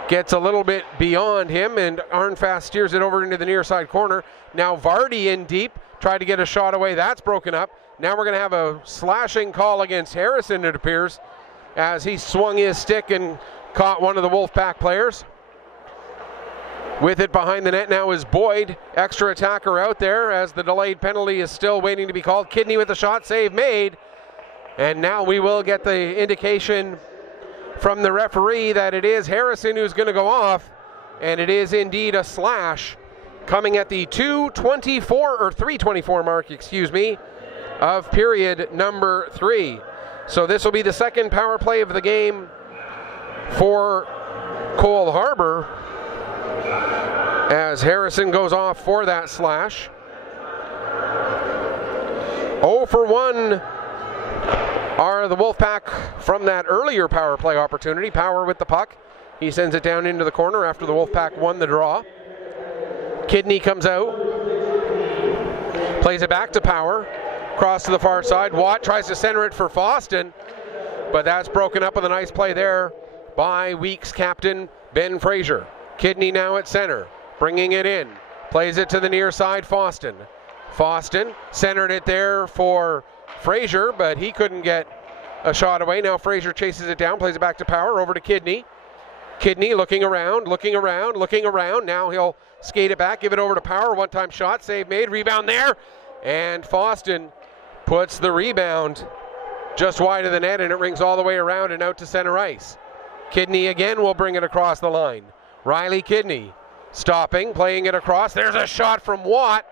gets a little bit beyond him, and Arnfast steers it over into the near side corner. Now Vardy in deep, tried to get a shot away. That's broken up. Now we're going to have a slashing call against Harrison, it appears, as he swung his stick and caught one of the Wolfpack players. With it behind the net now is Boyd, extra attacker out there as the delayed penalty is still waiting to be called. Kidney with the shot, save made. And now we will get the indication from the referee that it is Harrison who's going to go off, and it is indeed a slash coming at the 3:24 mark, of period number 3. So this will be the second power play of the game for Cole Harbour as Harrison goes off for that slash. 0 for 1 are the Wolfpack from that earlier power play opportunity. Power with the puck. He sends it down into the corner after the Wolfpack won the draw. Kidney comes out. Plays it back to Power. Cross to the far side. Watt tries to center it for Foston, but that's broken up with a nice play there by Weeks captain Ben Fraser. Kidney now at center, bringing it in. Plays it to the near side, Foston. Foston centered it there for Fraser, but he couldn't get a shot away. Now Fraser chases it down, plays it back to Power, over to Kidney. Kidney looking around. Now he'll skate it back, give it over to Power. One-time shot, save made, rebound there. And Foston puts the rebound just wide of the net, and it rings all the way around and out to center ice. Kidney again will bring it across the line. Riley Kidney stopping, playing it across. There's a shot from Watt,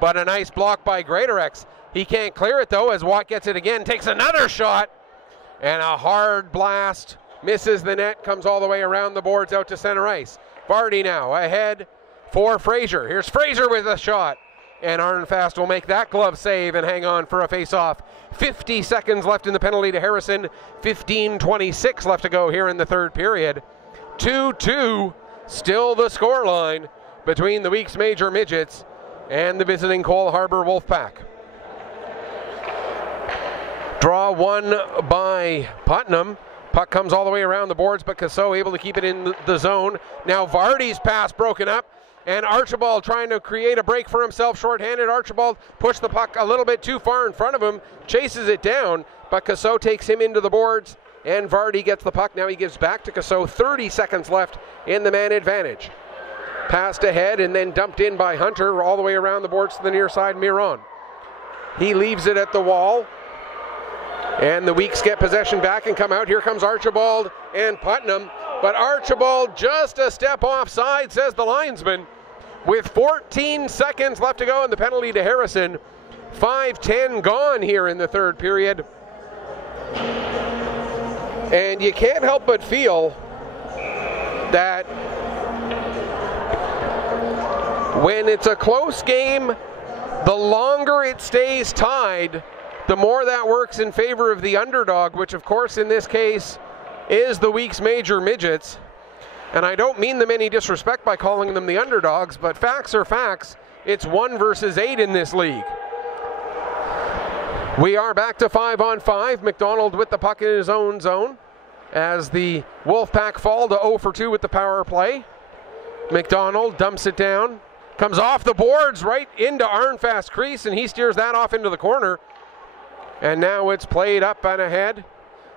but a nice block by Greatorex. He can't clear it though as Watt gets it again, takes another shot, and a hard blast misses the net, comes all the way around the boards out to center ice. Vardy now ahead for Fraser. Here's Fraser with a shot, and Arnfast will make that glove save and hang on for a face-off. 50 seconds left in the penalty to Harrison. 15:26 left to go here in the third period. 2-2, still the scoreline between the Weeks Major Midgets and the visiting Cole Harbour Wolfpack. Draw won by Putnam. Puck comes all the way around the boards, but Cassot able to keep it in the zone. Now Vardy's pass broken up, and Archibald trying to create a break for himself, shorthanded. Archibald pushed the puck a little bit too far in front of him, chases it down, but Cassot takes him into the boards, and Vardy gets the puck. Now he gives back to Cassot. 30 seconds left in the man advantage. Passed ahead and then dumped in by Hunter all the way around the boards to the near side, Miron. He leaves it at the wall, and the Weeks get possession back and come out. Here comes Archibald and Putnam, but Archibald just a step offside, says the linesman. With 14 seconds left to go in the penalty to Harrison. 5:10 gone here in the third period. And you can't help but feel that when it's a close game, the longer it stays tied, the more that works in favor of the underdog, which of course in this case is the Weeks Major Midgets. And I don't mean them any disrespect by calling them the underdogs, but facts are facts. It's 1 versus 8 in this league. We are back to 5-on-5. McDonald with the puck in his own zone as the Wolfpack fall to 0 for 2 with the power play. McDonald dumps it down, comes off the boards right into Arnfast's crease, and he steers that off into the corner. And now it's played up and ahead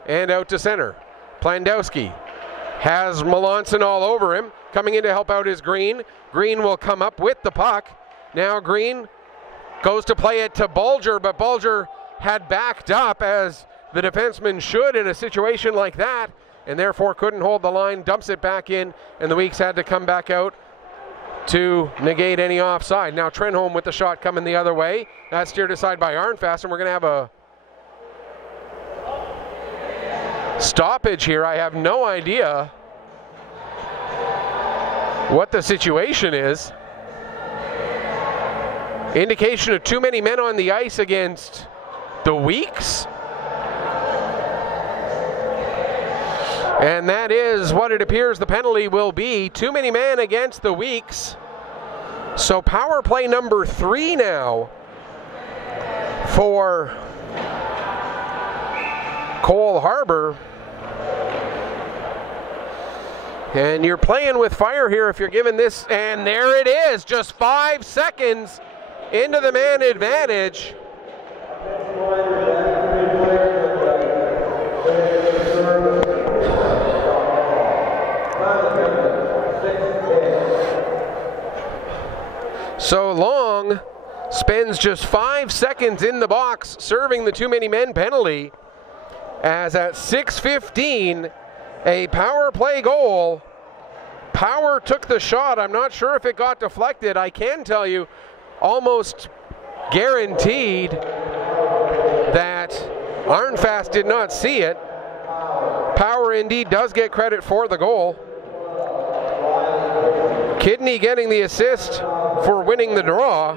and out to center. Plandowski has Melanson all over him. Coming in to help out is Green. Green will come up with the puck. Now Green goes to play it to Bulger, but Bulger had backed up, as the defenseman should in a situation like that, and therefore couldn't hold the line, dumps it back in, and the Weeks had to come back out to negate any offside. Now Trenholm with the shot coming the other way. That's steered aside by Arnfast, and we're going to have a stoppage here. I have no idea what the situation is. Indication of too many men on the ice against the Weeks. And that is what it appears the penalty will be. Too many men against the Weeks. So power play number 3 now for Cole Harbour. And you're playing with fire here if you're giving this, and there it is, just 5 seconds into the man advantage. So Long spends just 5 seconds in the box serving the too many men penalty, as at 6:15, a power play goal. Power took the shot. I'm not sure if it got deflected. I can tell you, almost guaranteed that Arnfast did not see it. Power indeed does get credit for the goal. Kidney getting the assist for winning the draw.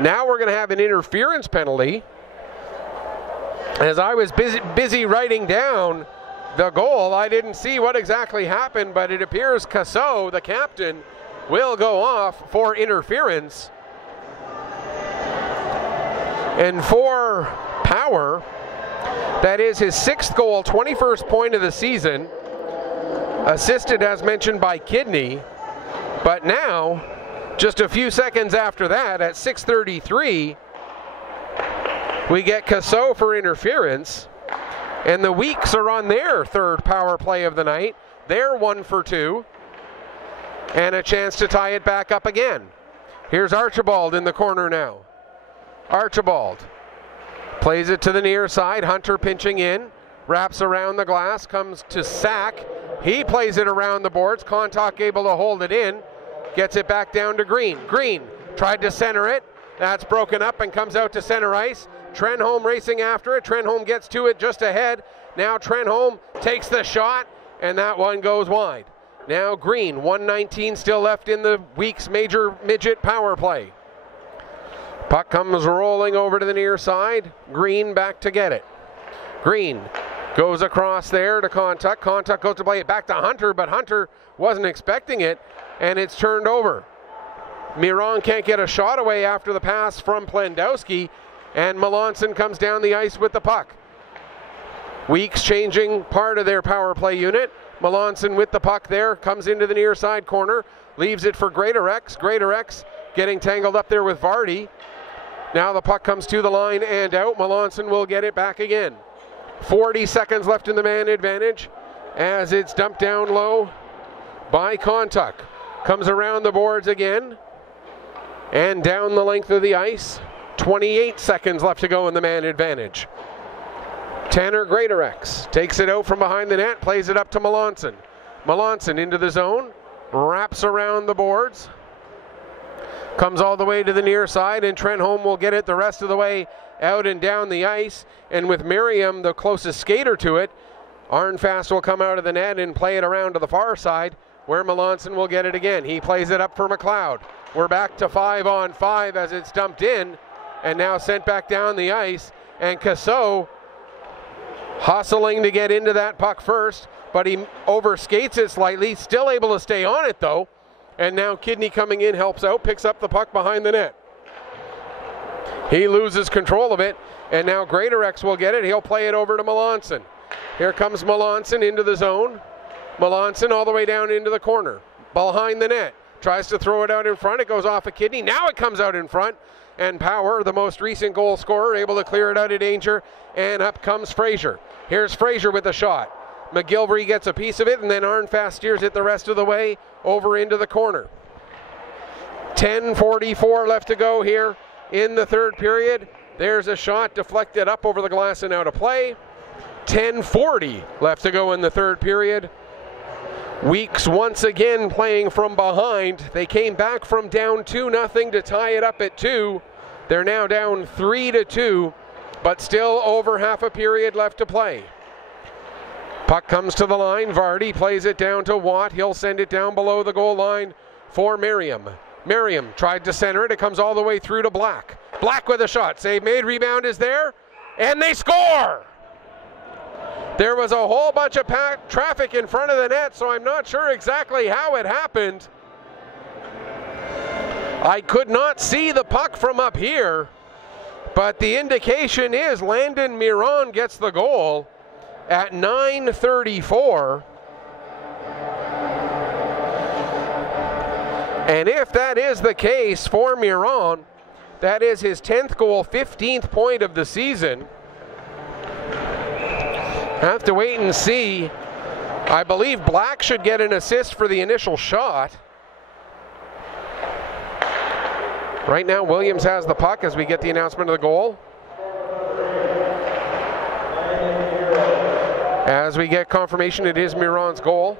Now we're going to have an interference penalty. As I was busy writing down the goal, I didn't see what exactly happened, but it appears Cassot, the captain, will go off for interference. And for Power, that is his 6th goal, 21st point of the season, assisted as mentioned by Kidney. But now, just a few seconds after that, at 6:33, we get Cassot for interference, and the Weeks are on their 3rd power play of the night. They're 1 for 2, and a chance to tie it back up again. Here's Archibald in the corner now. Archibald plays it to the near side. Hunter pinching in, wraps around the glass, comes to Sack. He plays it around the boards. Contoc able to hold it in, gets it back down to Green. Green tried to center it. That's broken up and comes out to center ice. Trenholm racing after it. Trenholm gets to it just ahead. Now Trenholm takes the shot, and that one goes wide. Now Green, 1:19 still left in the Weeks major midget power play. Puck comes rolling over to the near side. Green back to get it. Green goes across there to Contoc. Contoc goes to play it back to Hunter, but Hunter wasn't expecting it, and it's turned over. Miron can't get a shot away after the pass from Plandowski, and Melanson comes down the ice with the puck. Weeks changing part of their power play unit. Melanson with the puck there, comes into the near side corner, leaves it for Greatorex. Greatorex getting tangled up there with Vardy. Now the puck comes to the line and out. Melanson will get it back again. 40 seconds left in the man advantage as it's dumped down low by Contoc. Comes around the boards again and down the length of the ice. 28 seconds left to go in the man advantage. Tanner Greatorex takes it out from behind the net, plays it up to Melanson. Melanson into the zone, wraps around the boards, comes all the way to the near side, and Trenholm will get it the rest of the way out and down the ice. And with Merriam, the closest skater to it, Arnfast will come out of the net and play it around to the far side, where Melanson will get it again. He plays it up for McLeod. We're back to 5-on-5 as it's dumped in and now sent back down the ice. And Cassot hustling to get into that puck first, but he overskates it slightly, still able to stay on it though. And now Kidney coming in, helps out, picks up the puck behind the net. He loses control of it, and now Greatorex will get it. He'll play it over to Melanson. Here comes Melanson into the zone. Melanson all the way down into the corner, behind the net. tries to throw it out in front. It goes off a kidney. Now it comes out in front. And Power, the most recent goal scorer, able to clear it out of danger. And up comes Fraser. Here's Fraser with the shot. McGilvery gets a piece of it, and then Arnfast steers it the rest of the way over into the corner. 10:44 left to go here in the third period. There's a shot deflected up over the glass and out of play. 10:40 left to go in the third period. Weeks once again playing from behind. They came back from down 2-0 to tie it up at 2. They're now down 3-2, but still over half a period left to play. Puck comes to the line. Vardy plays it down to Watt. He'll send it down below the goal line for Merriam. Merriam tried to center it. It comes all the way through to Black. Black with a shot. Save made. Rebound is there. And they score! There was a whole bunch of traffic in front of the net, so I'm not sure exactly how it happened. I could not see the puck from up here, but the indication is Landon Miron gets the goal at 9:34. And if that is the case for Miron, that is his 10th goal, 15th point of the season. Have to wait and see. I believe Black should get an assist for the initial shot. Right now, Williams has the puck as we get the announcement of the goal. As we get confirmation, it is Miron's goal.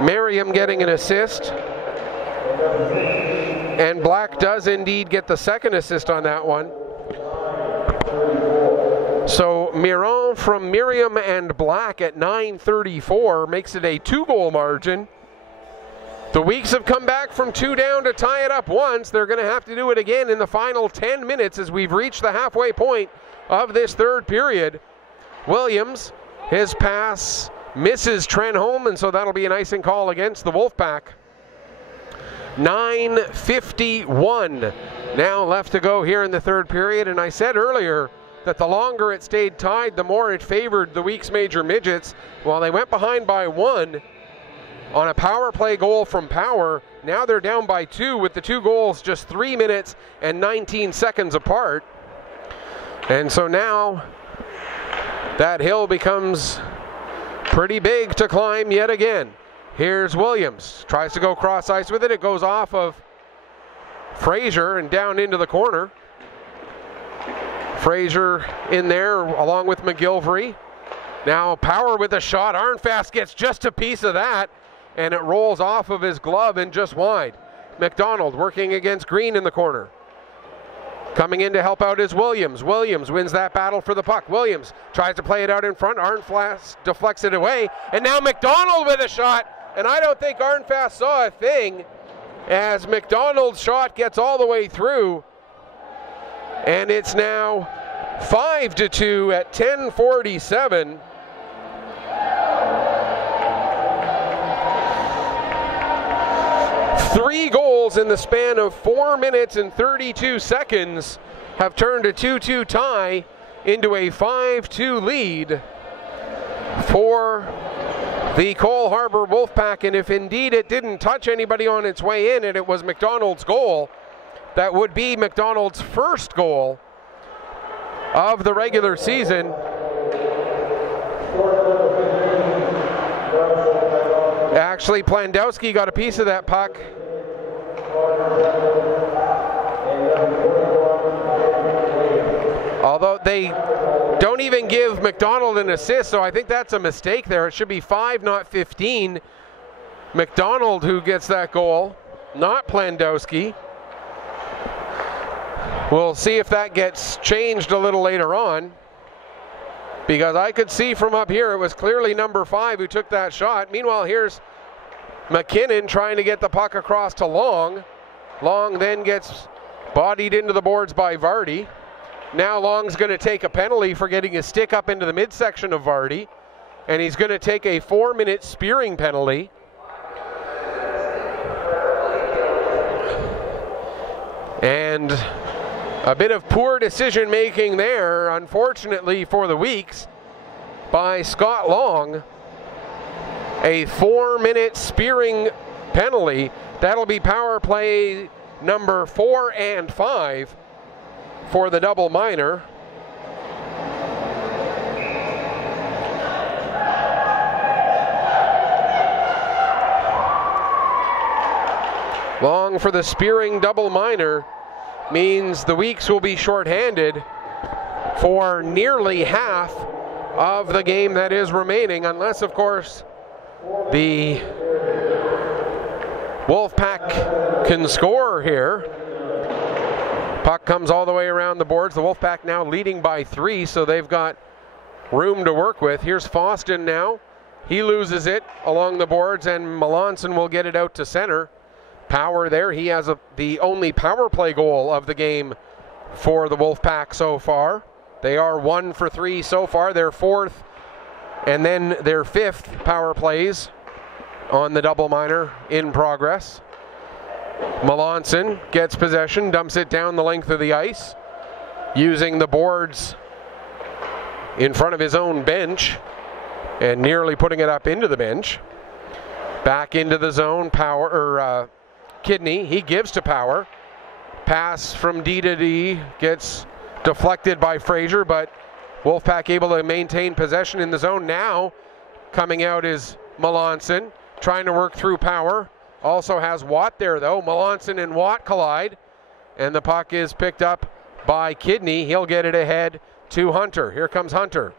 Merriam getting an assist. And Black does indeed get the second assist on that one. So Miron from Merriam and Black at 9:34 makes it a 2-goal margin. The Weeks have come back from 2 down to tie it up once. They're going to have to do it again in the final 10 minutes as we've reached the halfway point of this third period. Williams, his pass misses Trenholm, and so that'll be an icing call against the Wolfpack. 9:51 now left to go here in the third period, and I said earlier that the longer it stayed tied, the more it favored the Weeks Major Midgets. While they went behind by 1 on a power play goal from Power, now they're down by 2 with the 2 goals just 3 minutes and 19 seconds apart. And so now that hill becomes pretty big to climb yet again. Here's Williams, tries to go cross ice with it. It goes off of Fraser and down into the corner. Fraser in there along with McGilvery. Now Power with a shot. Arnfast gets just a piece of that, and it rolls off of his glove and just wide. McDonald working against Green in the corner. Coming in to help out is Williams. Williams wins that battle for the puck. Williams tries to play it out in front. Arnfast deflects it away. And now McDonald with a shot. And I don't think Arnfast saw a thing as McDonald's shot gets all the way through. And it's now 5-2 at 10:47. Three goals in the span of 4 minutes and 32 seconds have turned a 2-2 tie into a 5-2 lead for the Cole Harbour Wolfpack. And if indeed it didn't touch anybody on its way in and it was McDonald's goal, that would be McDonald's first goal of the regular season. Actually, Plandowski got a piece of that puck. Although they don't even give McDonald an assist, so I think that's a mistake there. It should be 5, not 15. McDonald who gets that goal, not Plandowski. We'll see if that gets changed a little later on, because I could see from up here it was clearly number 5 who took that shot. Meanwhile, here's McKinnon trying to get the puck across to Long. Long then gets bodied into the boards by Vardy. Now Long's going to take a penalty for getting his stick up into the midsection of Vardy, and he's going to take a 4-minute spearing penalty. And a bit of poor decision making there, unfortunately for the Weeks, by Scott Long. a 4-minute spearing penalty. That'll be power play number 4 and 5 for the double minor. Long for the spearing double minor means the Weeks will be shorthanded for nearly half of the game that is remaining, unless, of course, the Wolfpack can score here. Puck comes all the way around the boards. The Wolfpack now leading by 3, so they've got room to work with. Here's Foston now. He loses it along the boards, and Melanson will get it out to center. Power there. He has the only power play goal of the game for the Wolfpack so far. They are 1 for 3 so far. Their 4th and then their 5th power plays on the double minor in progress. Melanson gets possession, dumps it down the length of the ice, using the boards in front of his own bench and nearly putting it up into the bench. Back into the zone. Kidney, he gives to Power. Pass from D to D gets deflected by Fraser, but Wolfpack able to maintain possession in the zone. Now coming out is Melanson, trying to work through Power. Also has Watt there though. Melanson and Watt collide, and the puck is picked up by Kidney. He'll get it ahead to Hunter. Here comes Hunter.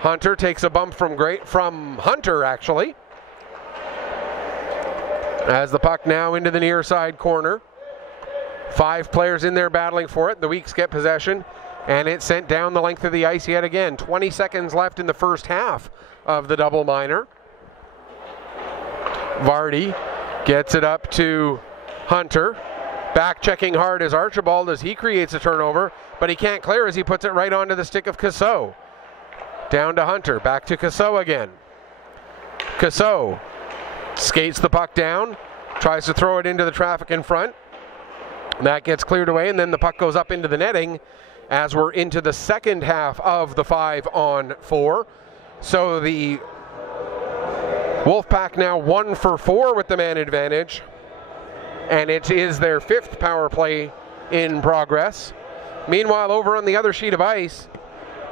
Hunter takes a bump from Hunter actually. As the puck now into the near side corner. 5 players in there battling for it. The Weeks get possession, and it's sent down the length of the ice yet again. 20 seconds left in the first half of the double minor. Vardy gets it up to Hunter. Back checking hard is Archibald as he creates a turnover, but he can't clear as he puts it right onto the stick of Cassau. Down to Hunter, back to Cassau again. Cassau skates the puck down, tries to throw it into the traffic in front. That gets cleared away, and then the puck goes up into the netting as we're into the second half of the 5-on-4. So the Wolfpack now 1 for 4 with the man advantage, and it is their 5th power play in progress. Meanwhile, over on the other sheet of ice,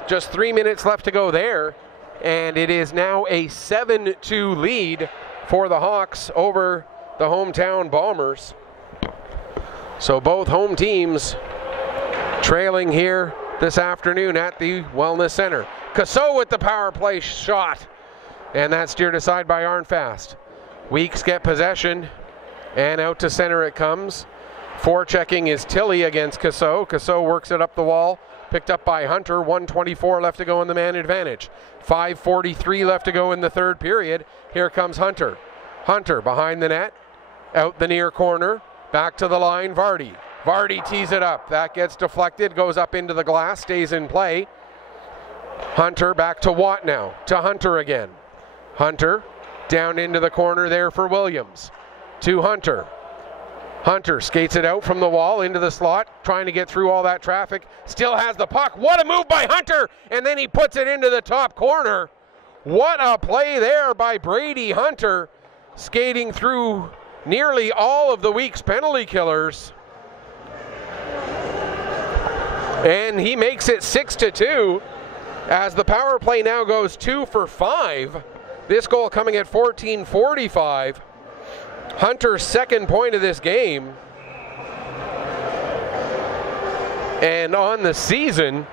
just 3 minutes left to go there, and it is now a 7-2 lead for the Hawks over the hometown Bombers. So both home teams trailing here this afternoon at the Wellness Centre. Cassau with the power play shot, and that's steered aside by Arnfast. Weeks get possession, and out to center it comes. Forechecking is Tilley against Cassau. Cassau works it up the wall, picked up by Hunter. 1:24 left to go in the man advantage. 5:43 left to go in the third period. Here comes Hunter. Hunter behind the net, out the near corner, back to the line, Vardy. Vardy tees it up. That gets deflected, goes up into the glass, stays in play. Hunter back to Watt now, to Hunter again. Hunter down into the corner there for Williams. To Hunter. Hunter skates it out from the wall into the slot, trying to get through all that traffic. Still has the puck. What a move by Hunter! And then he puts it into the top corner. What a play there by Brady Hunter, skating through nearly all of the Week's penalty killers. And he makes it 6-2 as the power play now goes 2 for 5. This goal coming at 14:45. Hunter's second point of this game. And on the season,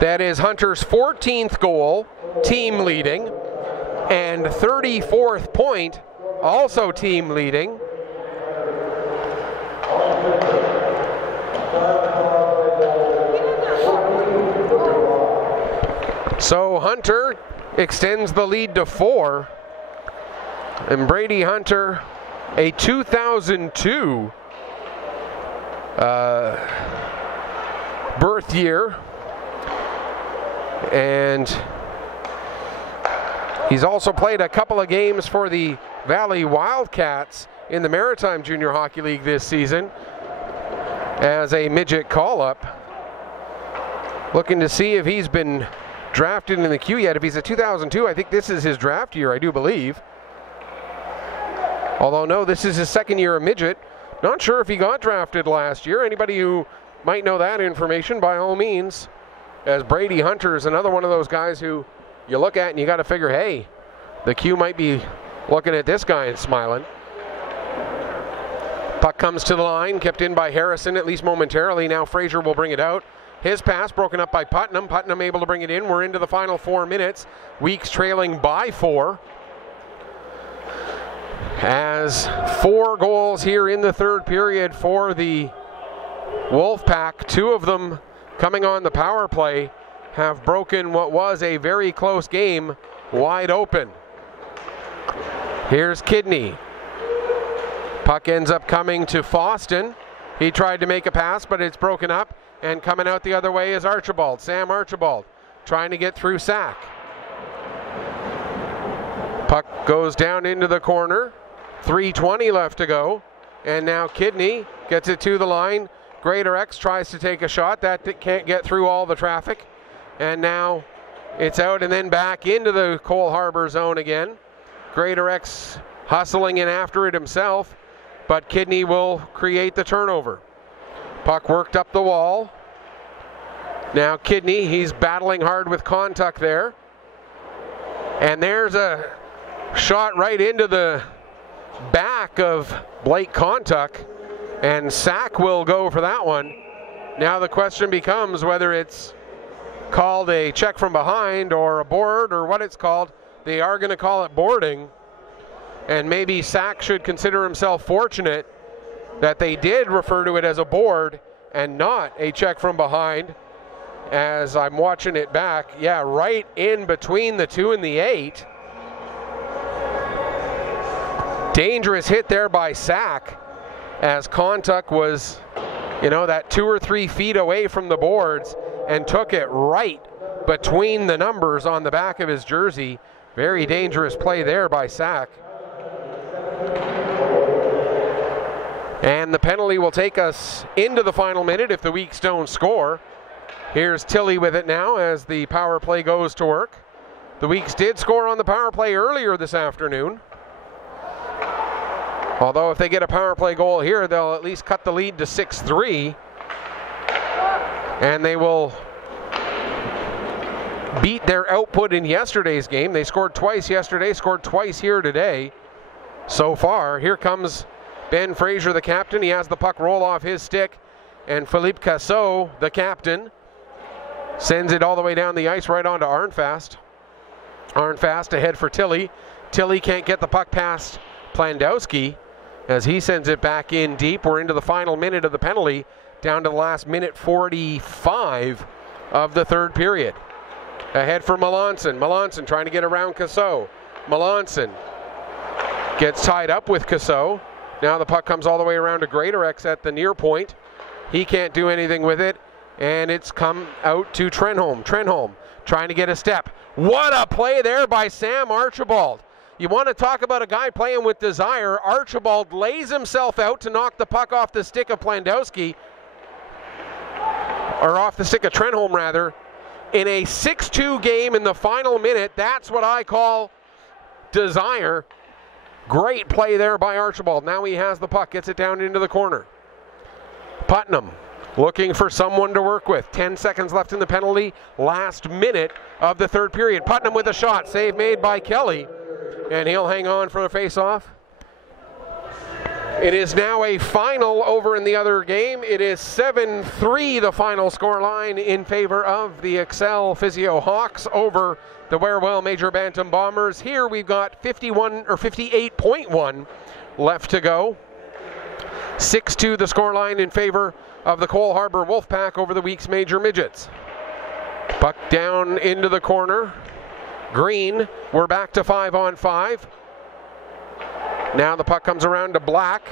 that is Hunter's 14th goal, team leading, and 34th point, also team leading. So Hunter extends the lead to 4. And Brady Hunter, a 2002 birth year. And he's also played a couple of games for the Valley Wildcats in the Maritime Junior Hockey League this season as a midget call-up. Looking to see if he's been drafted in the queue yet. If he's a 2002, I think this is his draft year, I do believe. Although, no, this is his second year of midget. Not sure if he got drafted last year. Anybody who might know that information, by all means, as Brady Hunter is another one of those guys who you look at and you got to figure, hey, the Q might be looking at this guy and smiling. Puck comes to the line, kept in by Harrison, at least momentarily. Now Fraser will bring it out. His pass broken up by Putnam. Putnam able to bring it in. We're into the final 4 minutes. Weeks trailing by 4. As 4 goals here in the third period for the Wolfpack. 2 of them coming on the power play have broken what was a very close game wide open. Here's Kidney. Puck ends up coming to Foston. He tried to make a pass, but it's broken up. And coming out the other way is Archibald. Sam Archibald trying to get through Sack. Puck goes down into the corner. 3:20 left to go. And now Kidney gets it to the line. Greater X tries to take a shot. That can't get through all the traffic. And now it's out and then back into the Cole Harbour zone again. Greater X hustling in after it himself, but Kidney will create the turnover. Puck worked up the wall. Now Kidney, he's battling hard with Contuck there. And there's a shot right into the back of Blake Contuck, and Sack will go for that one. Now the question becomes whether it's called a check from behind or a board or what it's called. They are going to call it boarding, and maybe Sack should consider himself fortunate that they did refer to it as a board and not a check from behind. As I'm watching it back, yeah, right in between the 2 and the 8. Dangerous hit there by Sack, as Contuck was, that 2 or 3 feet away from the boards and took it right between the numbers on the back of his jersey. Very dangerous play there by Sack. And the penalty will take us into the final minute if the Weeks don't score. Here's Tilley with it now as the power play goes to work. The Weeks did score on the power play earlier this afternoon. Although if they get a power play goal here, they'll at least cut the lead to 6-3. And they will beat their output in yesterday's game. They scored twice yesterday, scored twice here today. So far, here comes Ben Fraser, the captain. He has the puck roll off his stick. And Philippe Cassot, the captain, sends it all the way down the ice right onto Arnfast. Arnfast ahead for Tilley. Tilley can't get the puck past Plandowski as he sends it back in deep. We're into the final minute of the penalty, down to the last minute 45 of the third period. Ahead for Melanson. Melanson trying to get around Cassot. Melanson gets tied up with Cassot. Now the puck comes all the way around to Greatorex at the near point. He can't do anything with it, and it's come out to Trenholm. Trenholm trying to get a step. What a play there by Sam Archibald. You want to talk about a guy playing with desire. Archibald lays himself out to knock the puck off the stick of Plandowski, or off the stick of Trenholm rather, in a 6-2 game in the final minute. That's what I call desire. Great play there by Archibald. Now he has the puck, gets it down into the corner. Putnam looking for someone to work with. 10 seconds left in the penalty, last minute of the third period. Putnam with a shot, save made by Kelly, and he'll hang on for the face-off. It is now a final over in the other game. It is 7-3 the final score line in favor of the Excel Physio Hawks over the Warewell Major Bantam Bombers. Here we've got 58.1 left to go. 6-2 the score line in favor of the Cole Harbour Wolfpack over the Weeks Major Midgets. Puck down into the corner. Green, we're back to 5-on-5. Now the puck comes around to Black,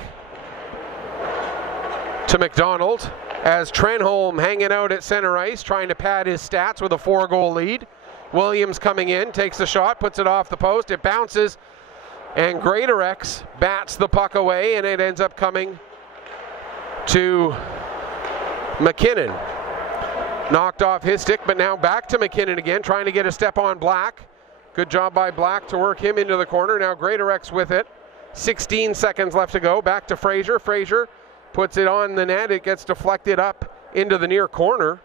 to McDonald, as Trenholm hanging out at center ice, trying to pad his stats with a 4-goal lead. Williams coming in, takes the shot, puts it off the post, it bounces, and Greatorex bats the puck away, and it ends up coming to McKinnon. Knocked off his stick, but now back to McKinnon again, trying to get a step on Black. Good job by Black to work him into the corner. Now Greatorex with it. 16 seconds left to go. Back to Fraser. Fraser puts it on the net. It gets deflected up into the near corner.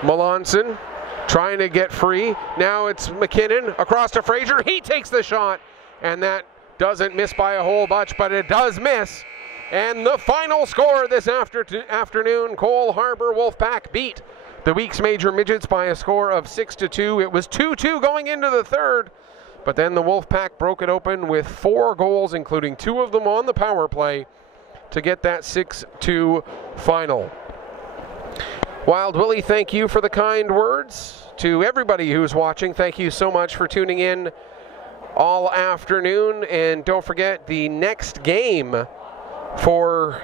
Melanson trying to get free. Now it's McKinnon across to Fraser. He takes the shot, and that doesn't miss by a whole bunch, but it does miss. And the final score this afternoon, Cole Harbour Wolfpack beat the Weeks Major Midgets by a score of 6-2. It was 2-2 going into the third, but then the Wolfpack broke it open with 4 goals, including 2 of them on the power play, to get that 6-2 final. Wild Willie, thank you for the kind words. To everybody who's watching, thank you so much for tuning in all afternoon. And don't forget, the next game for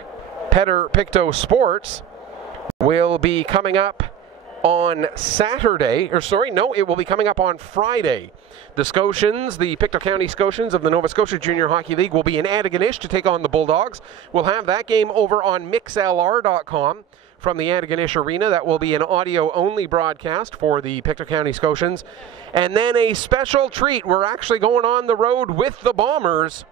Pictou Sports will be coming up on Saturday, it will be coming up on Friday. The Scotians, the Pictou County Scotians of the Nova Scotia Junior Hockey League, will be in Antigonish to take on the Bulldogs. We'll have that game over on mixlr.com from the Antigonish Arena. That will be an audio-only broadcast for the Pictou County Scotians. And then a special treat, we're actually going on the road with the Bombers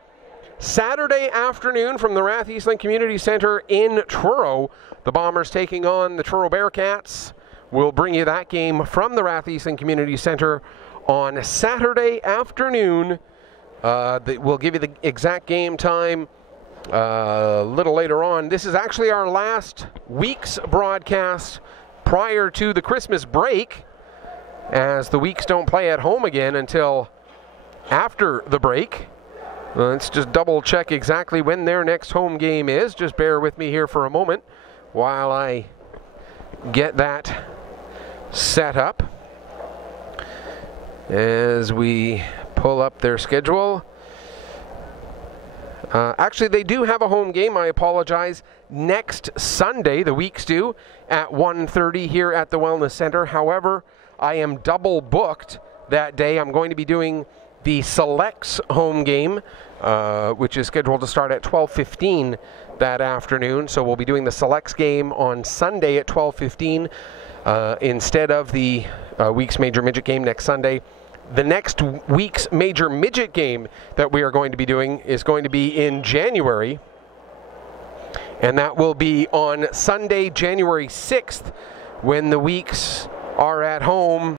Saturday afternoon from the Rath Eastland Community Centre in Truro. The Bombers taking on the Truro Bearcats. We'll bring you that game from the Rath Eastland Community Centre on Saturday afternoon. We'll give you the exact game time a little later on. This is actually our last week's broadcast prior to the Christmas break, as the Weeks don't play at home again until after the break. Let's just double check exactly when their next home game is. Just bear with me here for a moment while I get that set up as we pull up their schedule. Actually, they do have a home game, I apologize, next Sunday, the Weeks do, at 1:30 here at the Wellness Centre. However, I am double booked that day. I'm going to be doing the Selects home game, which is scheduled to start at 12:15 that afternoon. So we'll be doing the Selects game on Sunday at 12:15 instead of the Weeks Major Midget game next Sunday. The next week's Major Midget game that we are going to be doing is going to be in January, and that will be on Sunday, January 6th, when the Weeks are at home